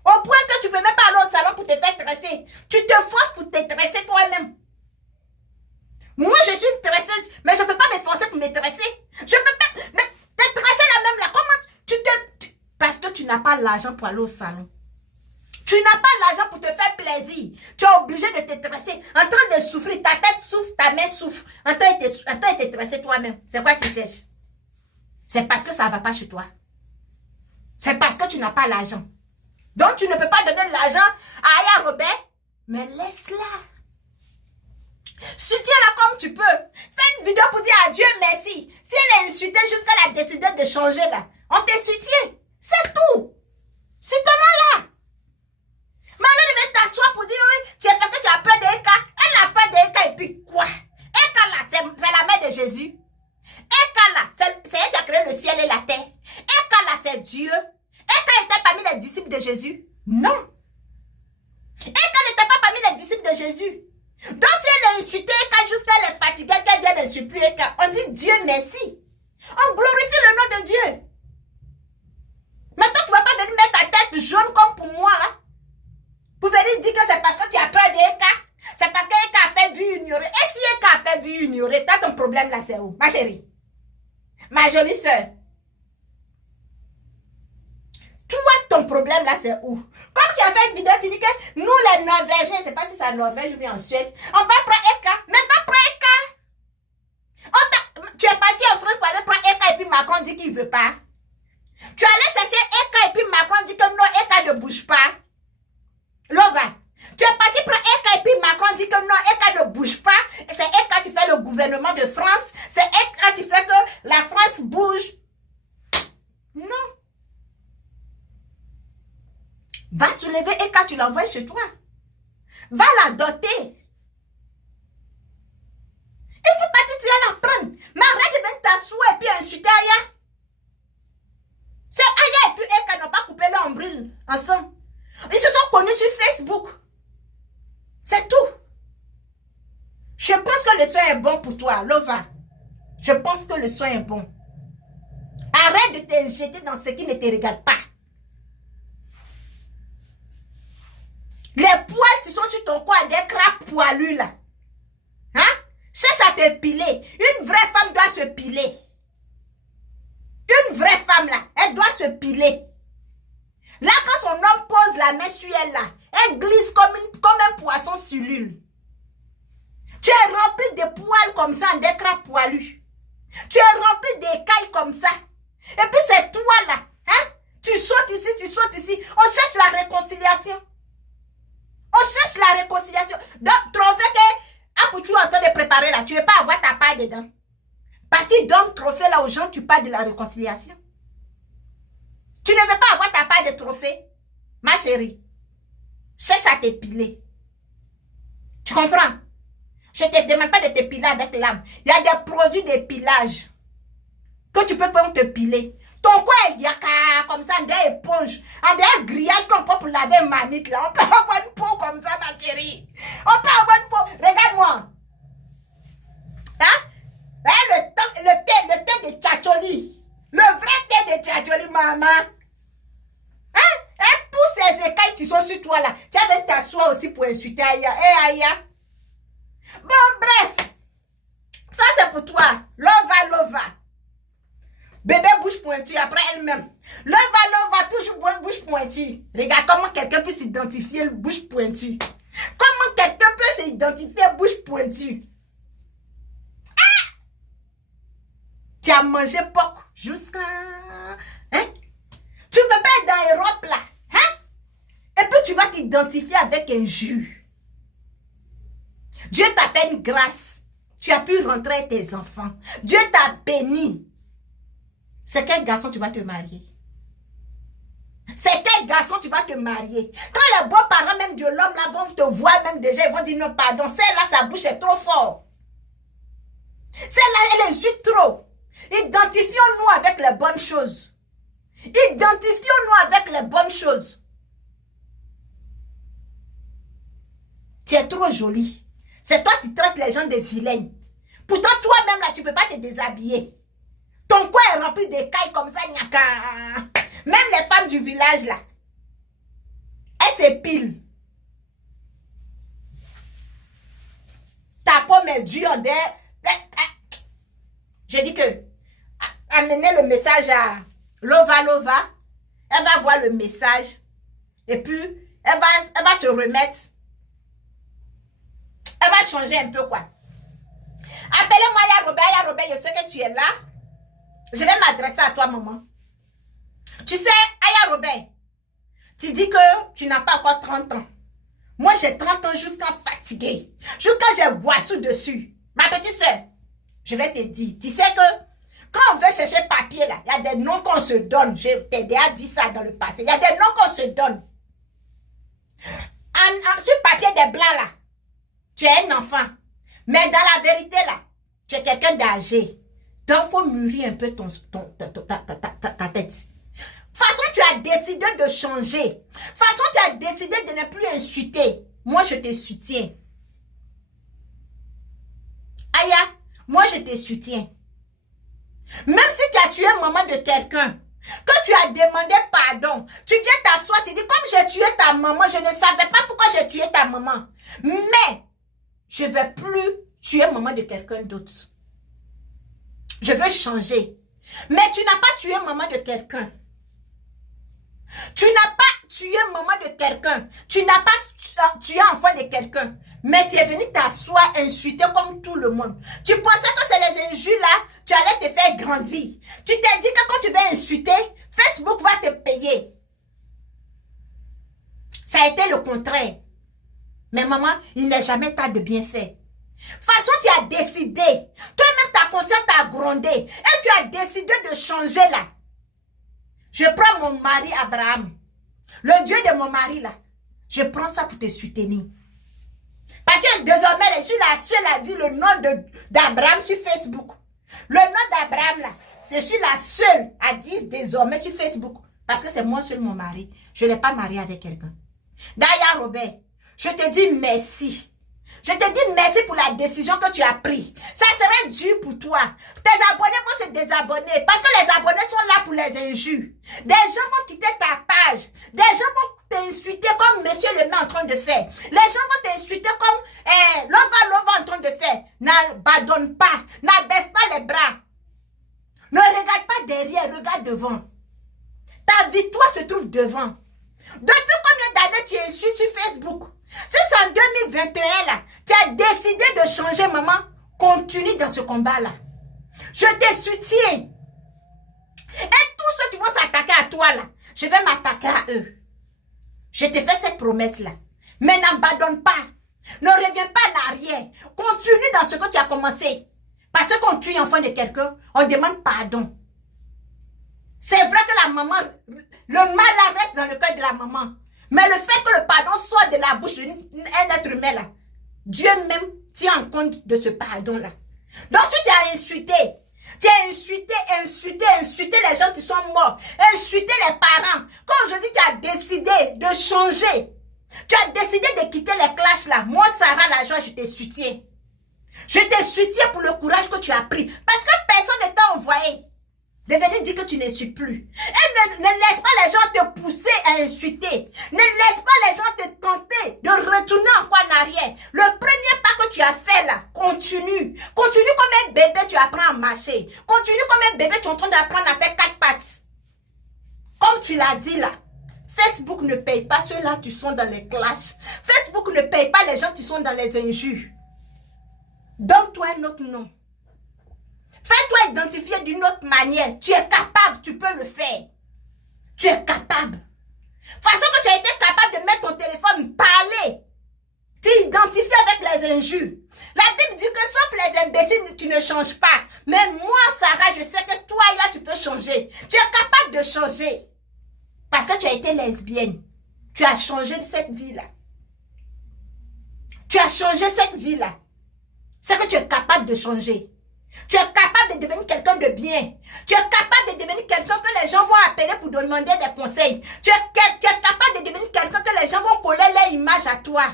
Au point que tu ne peux même pas aller au salon pour te faire tresser. Tu te forces pour te tresser toi-même. Moi, je suis une tresseuse, mais je ne peux pas m'efforcer pour me tresser. Je ne peux pas. Mais te tresser la même là, comment parce que tu n'as pas l'argent pour aller au salon. Tu n'as pas l'argent pour te faire plaisir. Tu es obligé de te tresser. En train de souffrir, ta tête souffre, ta main souffre. En train de te tresser toi-même. C'est quoi tu cherches? C'est parce que ça ne va pas chez toi. C'est parce que tu n'as pas l'argent. Donc tu ne peux pas donner de l'argent à Aya Robert. Mais laisse-la. Soutiens-la comme tu peux. Fais une vidéo pour dire à Dieu merci. Si elle est insultée jusqu'à la décider de changer là, on te soutient. C'est tout. Soutiens-la. Maman devait t'asseoir pour dire oui, c'est parce que tu as peur d'Eka. Elle a peur d'Eka et puis quoi? Eka là, c'est la mère de Jésus. Eka là, c'est elle qui a créé le ciel et la terre. Eka là, c'est Dieu. Eka était parmi les disciples de Jésus? Non. Eka n'était pas parmi les disciples de Jésus. Donc si elle est insultée, Eka jusqu'à elle est fatiguée, qu'elle dit elle n'insulte plus Eka, on dit Dieu merci. On glorifie le nom de Dieu. Maintenant tu ne vas pas venir mettre ta tête jaune comme pour moi là. Pour venir dire que c'est parce que tu as peur d'Eka. C'est parce qu'Eka a fait vu ignorer. Et si Eka a fait vu ignorer, t'as ton problème là, c'est où? Ma chérie. Ma jolie soeur. Toi, ton problème là, c'est où? Comme tu as fait une vidéo, tu dis que nous les Norvégiens, je ne sais pas si c'est en Norvège ou bien en Suède, on va prendre Eka. Mais va prendre Eka. Tu es parti en France pour aller prendre Eka et puis Macron dit qu'il ne veut pas. Tu es allé chercher Eka et puis Macron dit que non, Eka ne bouge pas. Lova, tu es parti prendre Eka et puis Macron dit que non, Eka ne bouge pas. Et c'est Eka qui fait le gouvernement de France. C'est Eka qui fait que la France bouge. Non. Va soulever Eka, tu l'envoies chez toi. Va la doter. Il faut partir, tu vas la prendre. Mais arrête de mettre ta souhait et puis insulter Aya. C'est Aya et puis Eka n'ont pas coupé leur nombril ensemble. Ils se sont connus sur Facebook. C'est tout. Je pense que le soin est bon pour toi, Lova. Je pense que le soin est bon. Arrête de te jeter dans ce qui ne te regarde pas. Les poils qui sont sur ton corps, des crapes poilus là. Hein? Cherche à te piler. Une vraie femme doit se piler. Une vraie femme là, elle doit se piler. Là, quand son homme pose la main sur elle, là, elle glisse comme un poisson sur l'huile. Tu es rempli de poils comme ça, des crapes poilus. Tu es rempli d'écailles comme ça. Et puis c'est toi là. Hein? Tu sautes ici, tu sautes ici. On cherche la réconciliation. On cherche la réconciliation. Donc, trophée que Apouchou est en train de préparer là, tu ne veux pas avoir ta part dedans. Parce qu'il donne trophée là aux gens, tu parles de la réconciliation. Tu ne veux pas avoir ta part de trophée, ma chérie. Cherche à t'épiler. Tu comprends? Je ne te demande pas de t'épiler avec l'âme. Il y a des produits d'épilage que tu peux pas te piler. Ton coin est yaka, comme ça, des éponges, des grillages qu'on peut pour laver une mamite là. On peut avoir une peau comme ça, ma chérie. On peut avoir une peau. Regarde-moi. Hein? Le thé de Tchatcholi. Le vrai thé de Tchatcholi, maman. Hein? Et tous ces écailles qui sont sur toi là, tu vas t'asseoir aussi pour insulter Aya. Eh Aya. Bon, bref. Ça c'est pour toi. Lova. Bébé bouche pointue après elle-même. Lova, toujours bouche pointue. Regarde comment quelqu'un peut s'identifier bouche pointue. Comment quelqu'un peut s'identifier bouche pointue. Ah! Tu as mangé porc jusqu'à... Hein? Tu ne peux pas être dans l'Europe là. Hein? Et puis tu vas t'identifier avec un jus. Dieu t'a fait une grâce. Tu as pu rentrer avec tes enfants. Dieu t'a béni. C'est quel garçon tu vas te marier? C'est quel garçon tu vas te marier? Quand les beaux-parents même de l'homme là vont te voir même déjà, ils vont dire non pardon, celle-là sa bouche est trop forte. Celle-là elle insulte trop. Identifions-nous avec les bonnes choses. Identifions-nous avec les bonnes choses. Tu es trop jolie. C'est toi qui traites les gens de vilaines. Pourtant toi-même là tu ne peux pas te déshabiller. Ton coin est rempli d'écailles comme ça, nyaka. Même les femmes du village là, elles s'épilent. Ta ta pomme est dure. Je dis que amenez le message à Lova. Elle va voir le message. Et puis, elle va se remettre. Elle va changer un peu quoi. Appelez-moi Aya Robert, je sais que tu es là. Je vais m'adresser à toi, maman. Tu sais, Aya Robert, tu dis que tu n'as pas encore 30 ans. Moi, j'ai 30 ans jusqu'à fatigué. Jusqu'à j'ai boissou dessus. Ma petite soeur, je vais te dire, tu sais que quand on veut chercher papier là, il y a des noms qu'on se donne. Je t'ai déjà dit ça dans le passé. Il y a des noms qu'on se donne. Sur papier des blancs là, tu es un enfant. Mais dans la vérité là, tu es quelqu'un d'âgé. Donc, il faut mûrir un peu ta tête. De toute façon, tu as décidé de changer. De toute façon, tu as décidé de ne plus insulter. Moi, je te soutiens. Aya, moi, je te soutiens. Même si tu as tué maman de quelqu'un, quand tu as demandé pardon, tu viens t'asseoir, tu dis, comme j'ai tué ta maman, je ne savais pas pourquoi j'ai tué ta maman. Mais, je ne vais plus tuer maman de quelqu'un d'autre. Je veux changer. Mais tu n'as pas tué maman de quelqu'un. Tu n'as pas tué maman de quelqu'un. Tu n'as pas tué enfant de quelqu'un. Mais tu es venu t'asseoir, insulter comme tout le monde. Tu pensais que c'est les injures là, tu allais te faire grandir. Tu t'es dit que quand tu vas insulter, Facebook va te payer. Ça a été le contraire. Mais maman, il n'est jamais tard de bien faire. De toute façon, tu as décidé. Toi-même, ta conscience t'a grondé. Et tu as décidé de changer là. Je prends mon mari Abraham. Le Dieu de mon mari là. Je prends ça pour te soutenir. Parce que désormais, je suis la seule à dire le nom d'Abraham sur Facebook. Le nom d'Abraham là. Je suis la seule à dire désormais sur Facebook. Parce que c'est moi seul mon mari. Je ne l'ai pas marié avec quelqu'un. D'ailleurs, Robert, je te dis merci. Je te dis merci pour la décision que tu as prise. Ça serait dur pour toi. Tes abonnés vont se désabonner parce que les abonnés sont là pour les injures. Des gens vont quitter ta page. Des gens vont t'insulter comme monsieur le maire en train de faire. Les gens vont t'insulter comme Lova en train de faire. N'abandonne pas. N'abaisse pas les bras. Ne regarde pas derrière, regarde devant. Ta victoire se trouve devant. Depuis combien d'années tu insultes sur Facebook? Si c'est en 2021 là, tu as décidé de changer, maman, continue dans ce combat-là. Je te soutiens. Et tous ceux qui vont s'attaquer à toi là, je vais m'attaquer à eux. Je te fais cette promesse-là. Mais n'abandonne pas. Ne reviens pas en arrière. Continue dans ce que tu as commencé. Parce que quand tu es enfant de quelqu'un, on demande pardon. C'est vrai que la maman, le mal reste dans le cœur de la maman. Mais le fait que le pardon soit de la bouche d'un être humain là, Dieu même tient en compte de ce pardon là. Donc si tu as insulté les gens qui sont morts, insulté les parents, quand aujourd'hui tu as décidé de changer, tu as décidé de quitter les clashs là, moi Sarah la joie, je te soutiens. Je te soutiens pour le courage que tu as pris. Parce que personne ne t'a envoyé de venir dire que tu n'insultes plus. Et ne laisse pas les gens te pousser à insulter. Ne laisse pas les gens te tenter de retourner encore en arrière. Le premier pas que tu as fait là, continue. Continue comme un bébé, tu apprends à marcher. Continue comme un bébé, tu es en train d'apprendre à faire 4 pattes. Comme tu l'as dit là, Facebook ne paye pas ceux-là qui sont dans les clashs. Facebook ne paye pas les gens qui sont dans les injures. Donne-toi un autre nom. Fais-toi identifier d'une autre manière. Tu es capable, tu peux le faire. Tu es capable. Façon que tu as été capable de mettre ton téléphone, parler. T'identifier avec les injures. La Bible dit que sauf les imbéciles, tu ne changes pas. Mais moi, Sarah, je sais que toi, là, tu peux changer. Tu es capable de changer. Parce que tu as été lesbienne. Tu as changé cette vie-là. Tu as changé cette vie-là. C'est que tu es capable de changer. Tu es capable de devenir quelqu'un de bien. Tu es capable de devenir quelqu'un que les gens vont appeler pour demander des conseils. Tu es capable de devenir quelqu'un que les gens vont coller leur image à toi.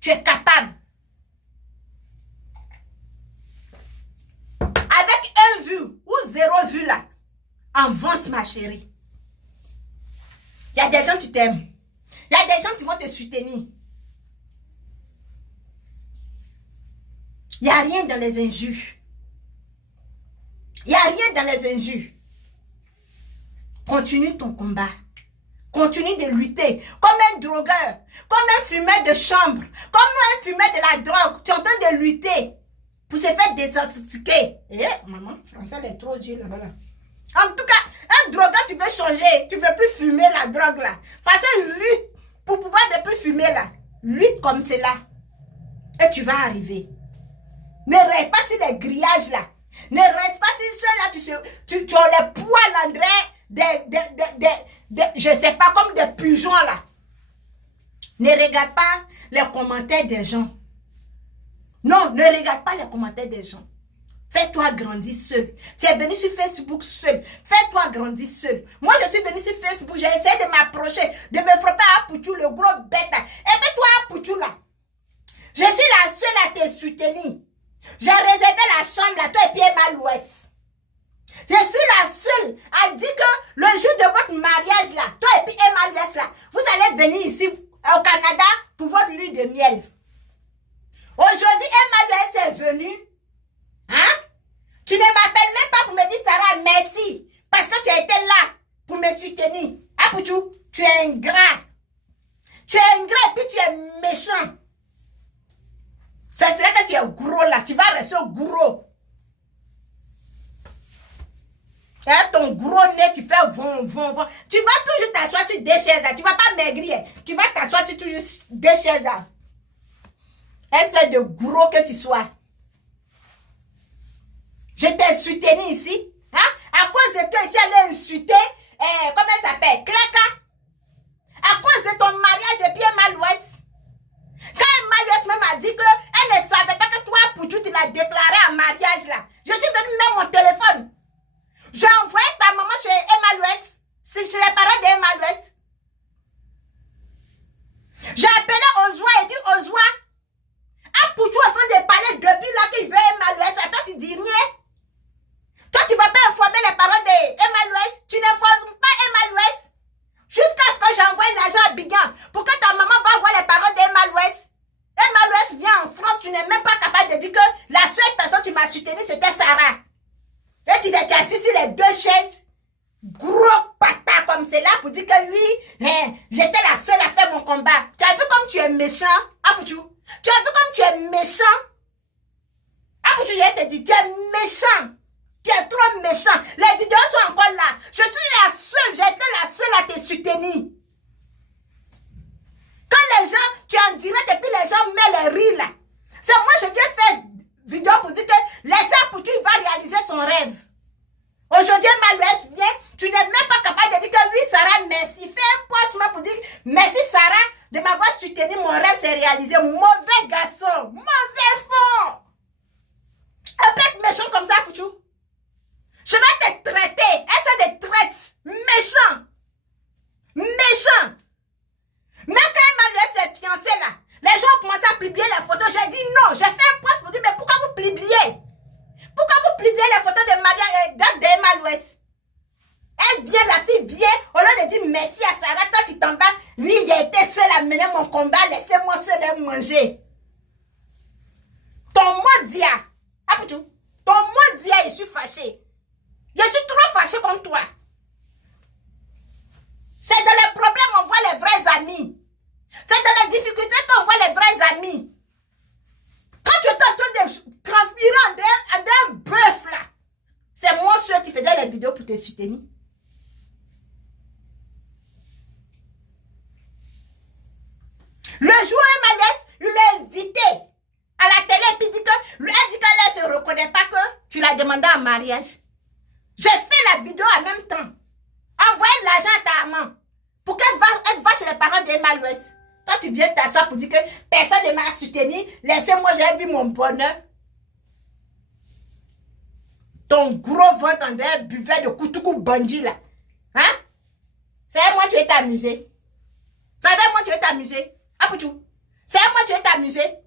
Tu es capable. Avec un vue ou 0 vue là, avance ma chérie. Il y a des gens qui t'aiment. Il y a des gens qui vont te soutenir. Il n'y a rien dans les injures. Il n'y a rien dans les injures. Continue ton combat. Continue de lutter. Comme un drogueur, comme un fumeur de chambre, comme un fumeur de la drogue. Tu es en train de lutter pour se faire désintoxiquer. Eh, maman, français, elle est trop dur là-bas. Là. En tout cas, un drogueur, tu veux changer. Tu ne veux plus fumer la drogue là. Parce que lutte pour pouvoir ne plus fumer là. Lutte comme cela. Et tu vas arriver. Ne reste pas sur les grillages là. Ne reste pas sur ceux-là. Tu as les poils en je sais pas, comme des pigeons là. Ne regarde pas les commentaires des gens. Non, ne regarde pas les commentaires des gens. Fais-toi grandir seul. Tu es venu sur Facebook seul. Fais-toi grandir seul. Moi, je suis venu sur Facebook. J'ai essayé de m'approcher, de me frapper à Poutou, le gros bête là. Et puis toi, à Poutou là. Je suis la seule à te soutenir. J'ai réservé la chambre là, toi et puis Emma l'Ouest. Je suis la seule à dire que le jour de votre mariage là, toi et puis Emma l'Ouest là, vous allez venir ici au Canada pour votre lune de miel. Aujourd'hui, Emma l'Ouest est venue. Hein? Tu ne m'appelles même pas pour me dire Sarah, merci. Parce que tu as été là pour me soutenir. Ah, Poutou, tu es ingrat. Tu es ingrat et puis tu es méchant. Ça serait que tu es gros là. Tu vas rester gros. Avec ton gros nez, tu fais von. Tu vas toujours t'asseoir sur des chaises là. Tu ne vas pas maigrir. Tu vas t'asseoir sur toujours des chaises là. Espèce de gros que tu sois. Je t'ai soutenu ici. Hein? À cause de toi ici, elle a insulté. Comment elle s'appelle? Claka. À cause de ton mariage et puis Emma l'Ouest. Quand Emma l'Ouest même a dit qu'elle ne savait pas que toi, Poutou, tu l'as déclaré en mariage là. Je suis venue mettre mon téléphone. J'ai envoyé ta maman chez Emma l'Ouest. Chez les parents d'Emma l'Ouest. J'ai appelé Ozwa et dit Ozwa. Ah, Poutou en train de parler depuis là qu'il veut Emma l'Ouest. À toi, tu dis rien. Toi, tu ne vas pas informer les parents d'Emma l'Ouest. Tu n'informes pas Emma l'Ouest. Jusqu'à ce que j'envoie l'argent à Bigan pour que ta maman va voir les parents d'Emma l'Ouest. Emma l'Ouest vient en France, tu n'es même pas capable de dire que la seule personne que tu m'as soutenue, c'était Sarah. Et tu t'es assis sur les deux chaises, gros patas comme cela, pour dire que oui, j'étais la seule à faire mon combat. Tu as vu comme tu es méchant, ah Poutou? Tu as vu comme tu es méchant? Ah Poutou, je te dis, tu es méchant. Tu es trop méchant. Les vidéos sont encore là. Je suis la seule, j'ai été la seule à te soutenir. Quand les gens, tu es en direct et puis les gens mettent les rires là. C'est moi, je viens faire vidéo pour dire que laissez Poutou, il va réaliser son rêve. Aujourd'hui, Emma l'Ouest vient, tu n'es même pas capable de dire que oui, Sarah, merci. Fais un post pour dire merci, Sarah, de m'avoir soutenu, mon rêve s'est réalisé. Mauvais garçon, mauvais fond. Un peu méchant comme ça, Poutou. Je vais te traiter. Essaie de traiter. Méchant. Méchant. Même quand Emma l'Ouest s'est fiancée là, les gens ont commencé à publier les photos. J'ai dit non. J'ai fait un post pour dire, mais pourquoi vous publiez? Pourquoi vous publiez les photos de Maria d'Emma l'Ouest? Elle vient, la fille vient, au lieu de dire merci à Sarah, toi tu t'en vas. Lui, il a été seul à mener mon combat. Laissez-moi seul à manger. Ton mot dia. Ah, Poutou. Ton mot dia, je suis fâché. Je suis trop fâché contre toi. C'est dans les problèmes qu'on voit les vrais amis. C'est dans les difficultés qu'on voit les vrais amis. Quand tu es en train de transpirer en un bœuf là, c'est moi ceux qui faisais les vidéos pour te soutenir. Le jour où Emma l'Ouest, il l'a invité à la télé et puis dit que lui a dit qu'elle ne se reconnaît pas que tu l'as demandé en mariage. J'ai fait la vidéo en même temps. Envoyez de l'argent à ta maman pour qu'elle va chez les parents d'Emma l'Ouest. Toi, tu viens t'asseoir pour dire que personne ne m'a soutenu. Laissez-moi, j'ai vu mon bonheur. Ton gros ventre en un buvet de Koutoukou bandit là. Hein? C'est à moi tu veux t'amuser. C'est avec moi tu veux t'amuser. Ah Poutou. C'est à moi tu veux t'amuser.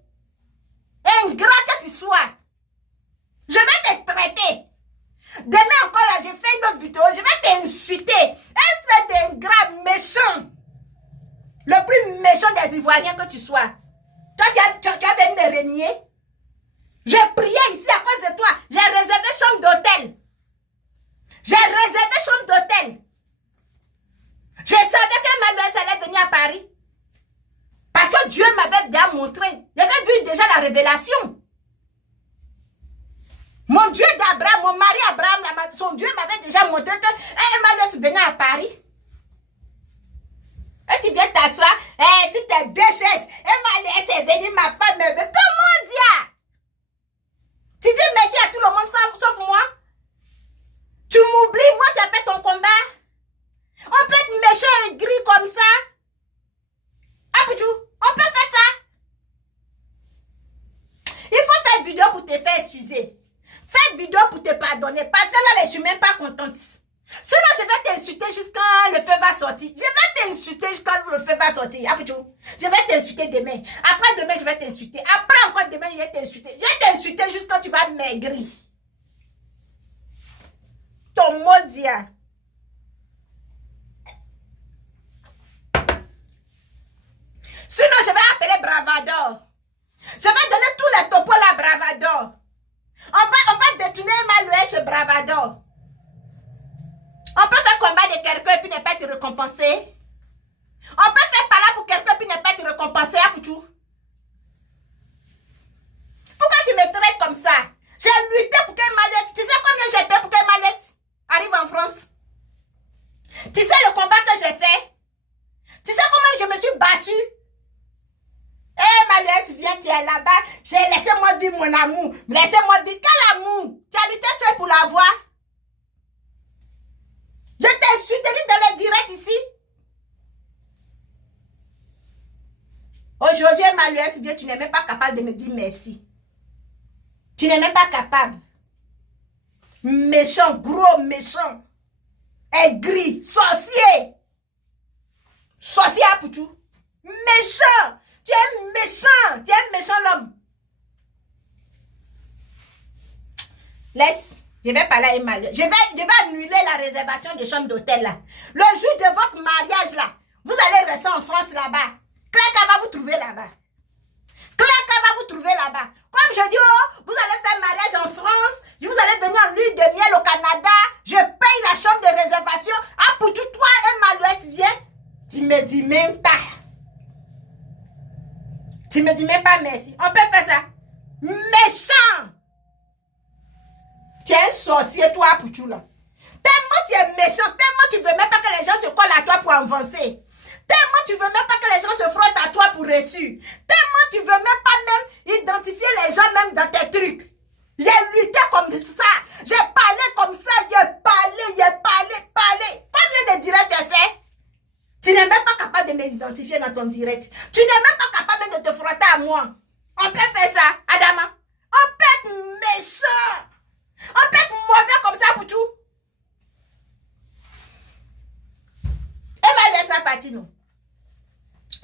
Ingrat que tu sois. Je vais te traiter. Demain encore, là, j'ai fait une autre vidéo. Je vais t'insulter. Espèce d'ingrat méchant. Le plus méchant des Ivoiriens que tu sois. Toi, tu as venu me renier. J'ai révélation. Mon Dieu d'Abraham, mon mari Abraham, son Dieu m'avait déjà montré que Emmanuel venait à Paris. Et tu viens t'asseoir, si t'es deux chaises, Emmanuel c'est venu, ma femme me veut. Comment dire? Tu dis merci à tout le monde sauf moi. Tu m'oublies, moi tu as fait ton combat. On peut être méchant et gris comme ça. Ah, Poutou, on peut faire ça. Il faut faire vidéo pour te faire excuser. Fais vidéo pour te pardonner. Parce que là, je ne suis même pas contente. Sinon, je vais t'insulter jusqu'à le feu va sortir. Je vais t'insulter jusqu'à le feu va sortir. Ah, Poutou, je vais t'insulter demain. Après demain, je vais t'insulter. Après encore demain, je vais t'insulter. Je vais t'insulter jusqu'à tu vas maigrir. Ton mot dit. Sinon, je vais appeler Bravador. Je vais donner tous les topos à Bravador. On va détourner Emmanuel chez Bravador. On peut faire combat de quelqu'un et puis ne pas te récompenser. On peut faire parler pour quelqu'un et puis ne pas te récompenser, Apoutou. Pourquoi tu me traites comme ça? J'ai lutté pour qu'Emmanuel... Tu sais combien j'ai payé pour qu'Emmanuel arrive en France? Tu sais le combat que j'ai fait? Tu sais comment je me suis battue? Emmanuel, viens, tu es là-bas. Laissez-moi vivre mon amour. Laissez-moi vivre. Quel amour? Tu as lutté seul pour l'avoir? Je t'ai soutenu dans les directs ici. Aujourd'hui, Emmanuel, viens, tu n'es même pas capable de me dire merci. Tu n'es même pas capable. Méchant, gros méchant. Aigri, sorcier. Sorcier à Poutou. Méchant. Tu es méchant. Tu es méchant l'homme. Laisse. Je vais parler à Emmanuel. Je vais annuler la réservation de chambre d'hôtel là. Le jour de votre mariage là, vous allez rester en France là-bas. Claire va vous trouver là-bas. Claire va vous trouver là-bas. Comme je dis, oh, vous allez faire mariage en France. Vous allez venir en lune de miel au Canada. Je paye la chambre de réservation. Ah, pour tout toi, Emmanuel, viens. Tu me dis même pas. Tu me dis même pas merci. On peut faire ça. Méchant. Tu es un sorcier, toi, Poutou, là. Tellement tu es méchant, tellement tu veux même pas que les gens se collent à toi pour avancer. Tellement tu veux même pas que les gens se frottent à toi pour reçu. Tellement tu veux même pas même identifier les gens même dans tes trucs. J'ai lutté comme ça. J'ai parlé comme ça. J'ai parlé. Combien de directs t'as fait? Tu n'es même pas capable de m'identifier dans ton direct. Tu n'es même pas capable même de te frotter à moi. On peut faire ça, Adama. On peut être méchant. On peut être mauvais comme ça pour tout. Emmanuel va partir, non?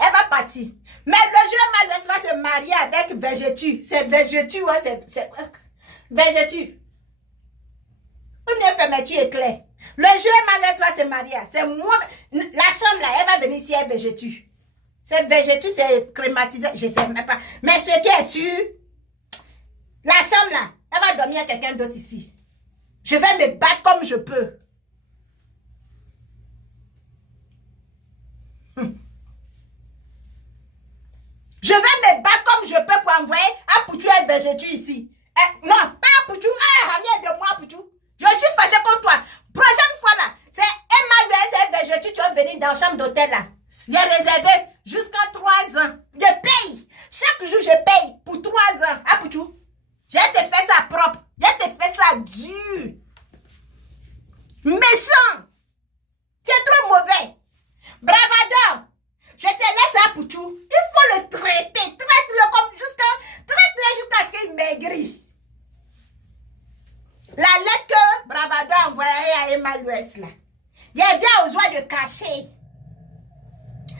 Elle va partir. Mais le jour Emmanuel va se marier avec Végétu. C'est Végétu, ouais, c'est Végétu. Ou bien fermeture éclair. Le jour Emmanuel va se marier. C'est moi. La chambre là, elle va venir ici, elle Végétu. C'est Végétu, c'est crématisé. Je ne sais même pas. Mais ce qui est sûr, la chambre là, elle va dormir avec quelqu'un d'autre ici. Je vais me battre comme je peux. Je vais me battre comme je peux pour envoyer à Poutou et Végétu ici. Non, pas à Poutou. Rien de moi, Poutou. Je suis fâché contre toi. Prochaine fois là, c'est Emmanuel et Végétu qui vont venir dans la chambre d'hôtel là. J'ai réservé jusqu'à 3 ans. Je paye. Chaque jour, je paye pour 3 ans. À Poutou. Je te fais ça propre. Je te fais ça dur. Méchant. Tu es trop mauvais. Bravador. Je te laisse à Poutou. Il faut le traiter. Traite-le comme jusqu'à ce qu'il maigrit. La lettre que Bravador a envoyée à Emmanuel là. Il a dit à Ozoa de cacher.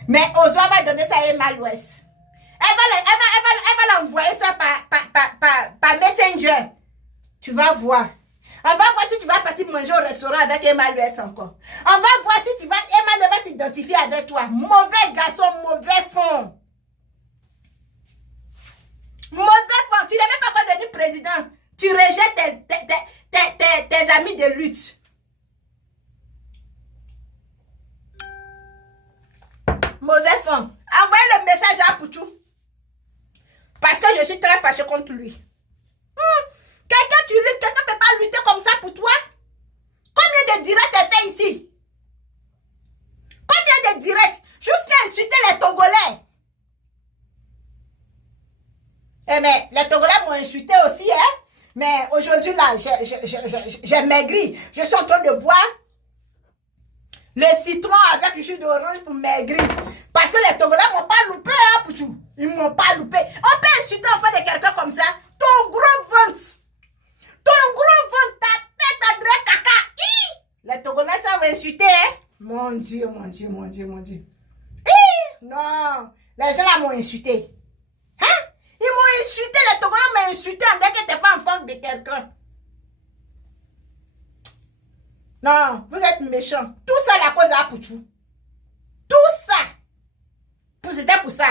Mais Ozoa va donner ça à Emmanuel. Elle va l'envoyer ça par Messenger. Tu vas voir. On va voir si tu vas partir manger au restaurant avec Emmanuel encore. On va voir si Emmanuel va s'identifier avec toi. Mauvais garçon, mauvais fond. Mauvais fond. Tu n'es même pas encore devenu président. Tu rejettes tes amis de lutte. Mauvais fond. Envoyez le message à Poutou. Parce que je suis très fâchée contre lui. Quelqu'un tu luttes, quelqu'un ne peut pas lutter comme ça pour toi? Combien de directs est fait ici? Combien de directs? Jusqu'à insulter les Togolais. Eh mais les Togolais m'ont insulté aussi, hein? Mais aujourd'hui, là, j'ai maigri. Je suis en train de boire le citron avec le jus d'orange pour maigrir. Parce que les Togolais ne m'ont pas loupé, hein, Pouchou? Ils ne m'ont pas loupé. On peut insulter en fait de quelqu'un comme ça. Ton gros ventre. Ton gros ventre, ta tête, ta vraie caca. Les Togolais savent insulter, hein? Mon Dieu, mon Dieu, mon Dieu, mon Dieu. Non, les gens là m'ont insulté. Hein? Ils m'ont insulté, les Togolais m'ont insulté en disant que tu n'es pas enfant de quelqu'un. Non, vous êtes méchants. Tout ça la cause à Pouchou. Tout ça. C'était pour ça.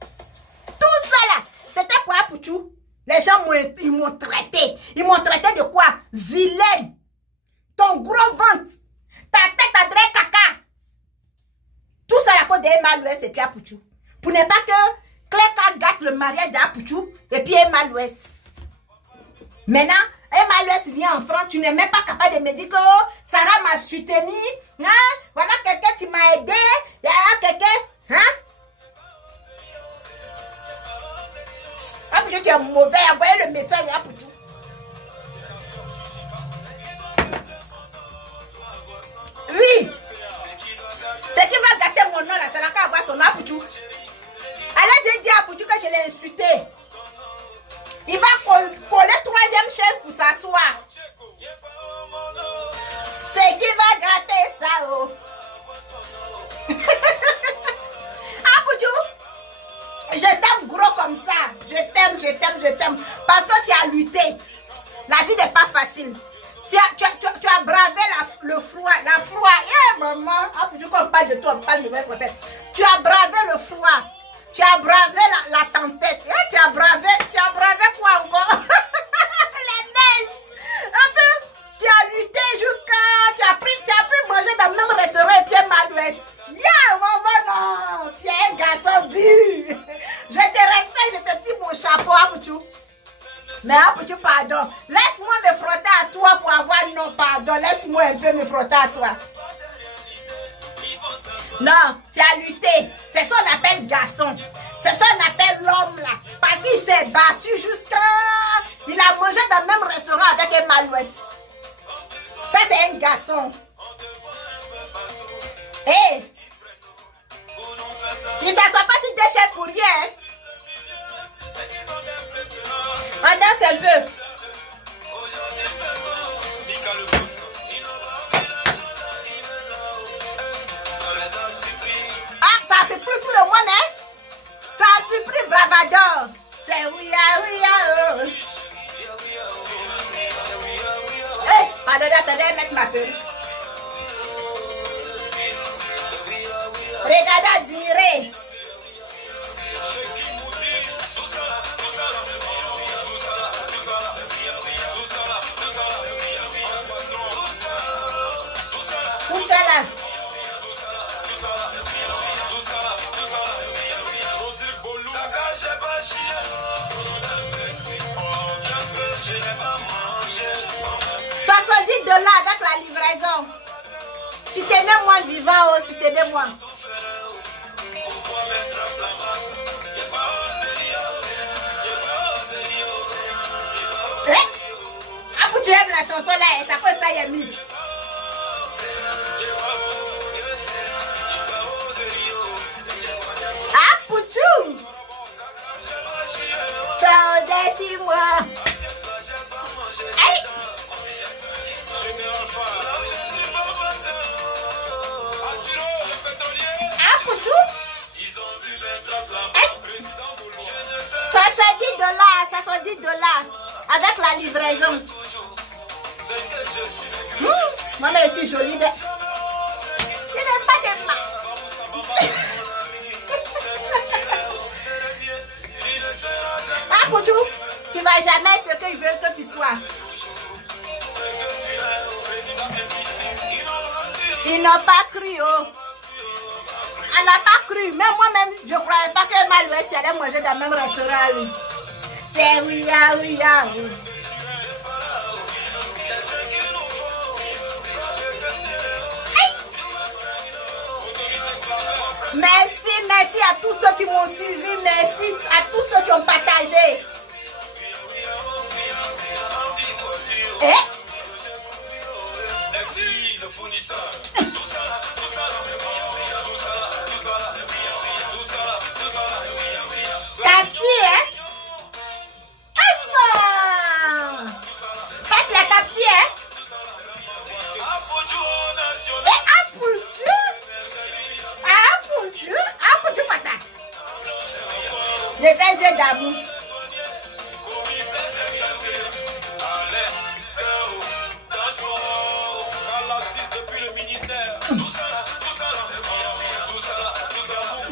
Tout ça là, c'était pour Pouchou. Les gens m'ont traité. Ils m'ont traité de quoi? Vilaine. Ton gros ventre. Ta tête, ta draie caca. Tout ça la cause d'Emma Louès et puis Pouchou. Pour ne pas que Cléka gâte le mariage d'Apouchou et puis Emma Louès. Maintenant, Emma Louès vient en France, tu n'es même pas capable de me dire que oh, Sarah m'a soutenu. Hein? Voilà quelqu'un qui m'a aidé. Il y a quelqu'un. Hein? Apouchou, tu es mauvais. Envoyez le message à Apouchou. Oui. Ce qui va gâter mon nom là, c'est là qu'à avoir son nom Apouchou. Allez, dire à Pouchou que je l'ai insulté. Il va coller troisième chaise pour s'asseoir. C'est qui va gâter ça, oh. Ah, Pouchou, je t'aime gros comme ça. Je t'aime. Parce que tu as lutté. La vie n'est pas facile. Tu as bravé le froid. La froid. Eh, maman. Ah, Pouchou, quand on parle de toi, on parle de vrai français. Tu as bravé le froid. Tu as bravé la tempête. Et tu as bravé quoi encore? La neige. Un peu. Tu as lutté jusqu'à... Tu as pu manger dans le même restaurant et puis Madouès. Yeah, maman, non. Tu es un garçon dur. Je te respecte, je te tire mon chapeau, Apouchou. Mais Apouchou, pardon. Laisse-moi me frotter à toi pour avoir... Non, pardon. Laisse-moi un peu me frotter à toi. Non, tu as lutté. C'est ça qu'on appelle garçon. C'est ça qu'on appelle l'homme là. Parce qu'il s'est battu jusqu'à... Il a mangé dans le même restaurant avec Emma Louès. Ça c'est un garçon. Hé! Hey. Il ne s'assoit pas sur deux chaises pour rien. On danse un peu. Ça a surpris tout le monde, hein? Ça a surpris Bravador. C'est oui, oh. Hé, pardon, attendez, mettre ma perruque. Regardez, admirez. Tout ça là. $70 avec la livraison. Soutenez-moi vivant, oh, soutenez-moi. Ah, pour tu aimes la chanson là, ça peut ça Yami. Ah, Pouchou. Ça au-dessus moi. Aïe. Ah, Pouchou. $70 avec la livraison. Maman, je suis jolie. Je n'ai pas de mal. Ah, Pouchou, tu ne vas jamais ce qu'ils veulent que tu sois. Ils n'ont pas cru, oh. elle n'a pas cru. Même moi-même, je ne croyais pas que Malouest allait manger dans le même restaurant. C'est oui. Merci à tous ceux qui m'ont suivi. Merci à tous ceux qui ont partagé. Capti, faites la capti, les yeux d'amour.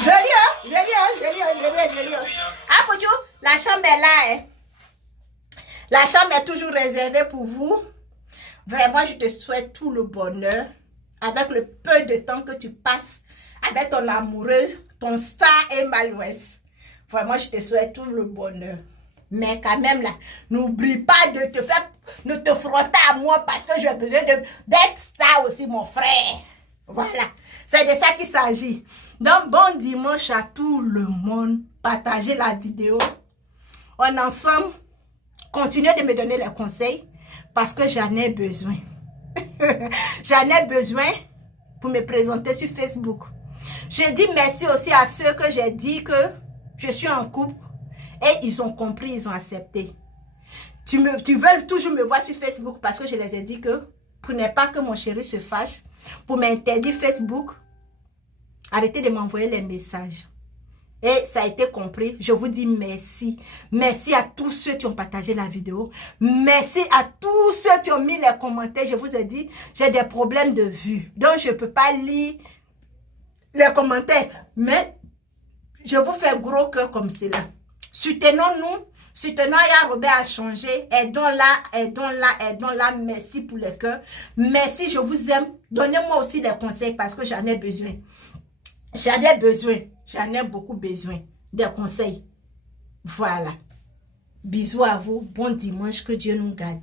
Joli. Ah, Podio, la chambre est là. La chambre est toujours réservée pour vous. Vraiment, je te souhaite tout le bonheur avec le peu de temps que tu passes avec ton amoureuse, ton star et Malouest. Vraiment, je te souhaite tout le bonheur. Mais quand même, là, n'oublie pas de te frotter à moi parce que j'ai besoin d'être star aussi, mon frère. Voilà, c'est de ça qu'il s'agit. Donc, bon dimanche à tout le monde. Partagez la vidéo. On ensemble, continuez de me donner les conseils parce que j'en ai besoin. J'en ai besoin pour me présenter sur Facebook. Je dis merci aussi à ceux que j'ai dit que je suis en couple et ils ont compris, ils ont accepté. Tu veux toujours me voir sur Facebook parce que je les ai dit que pour ne pas que mon chéri se fâche, pour m'interdire Facebook, arrêtez de m'envoyer les messages. Et ça a été compris. Je vous dis merci. Merci à tous ceux qui ont partagé la vidéo. Merci à tous ceux qui ont mis les commentaires. Je vous ai dit, j'ai des problèmes de vue. Donc, je ne peux pas lire les commentaires. Mais, je vous fais gros cœur comme cela. Soutenons-nous. Soutenons Yaya Robert à changer. Aidons-la. Merci pour le cœur. Merci, je vous aime. Donnez-moi aussi des conseils parce que j'en ai besoin. J'en ai beaucoup besoin des conseils. Voilà. Bisous à vous. Bon dimanche. Que Dieu nous garde.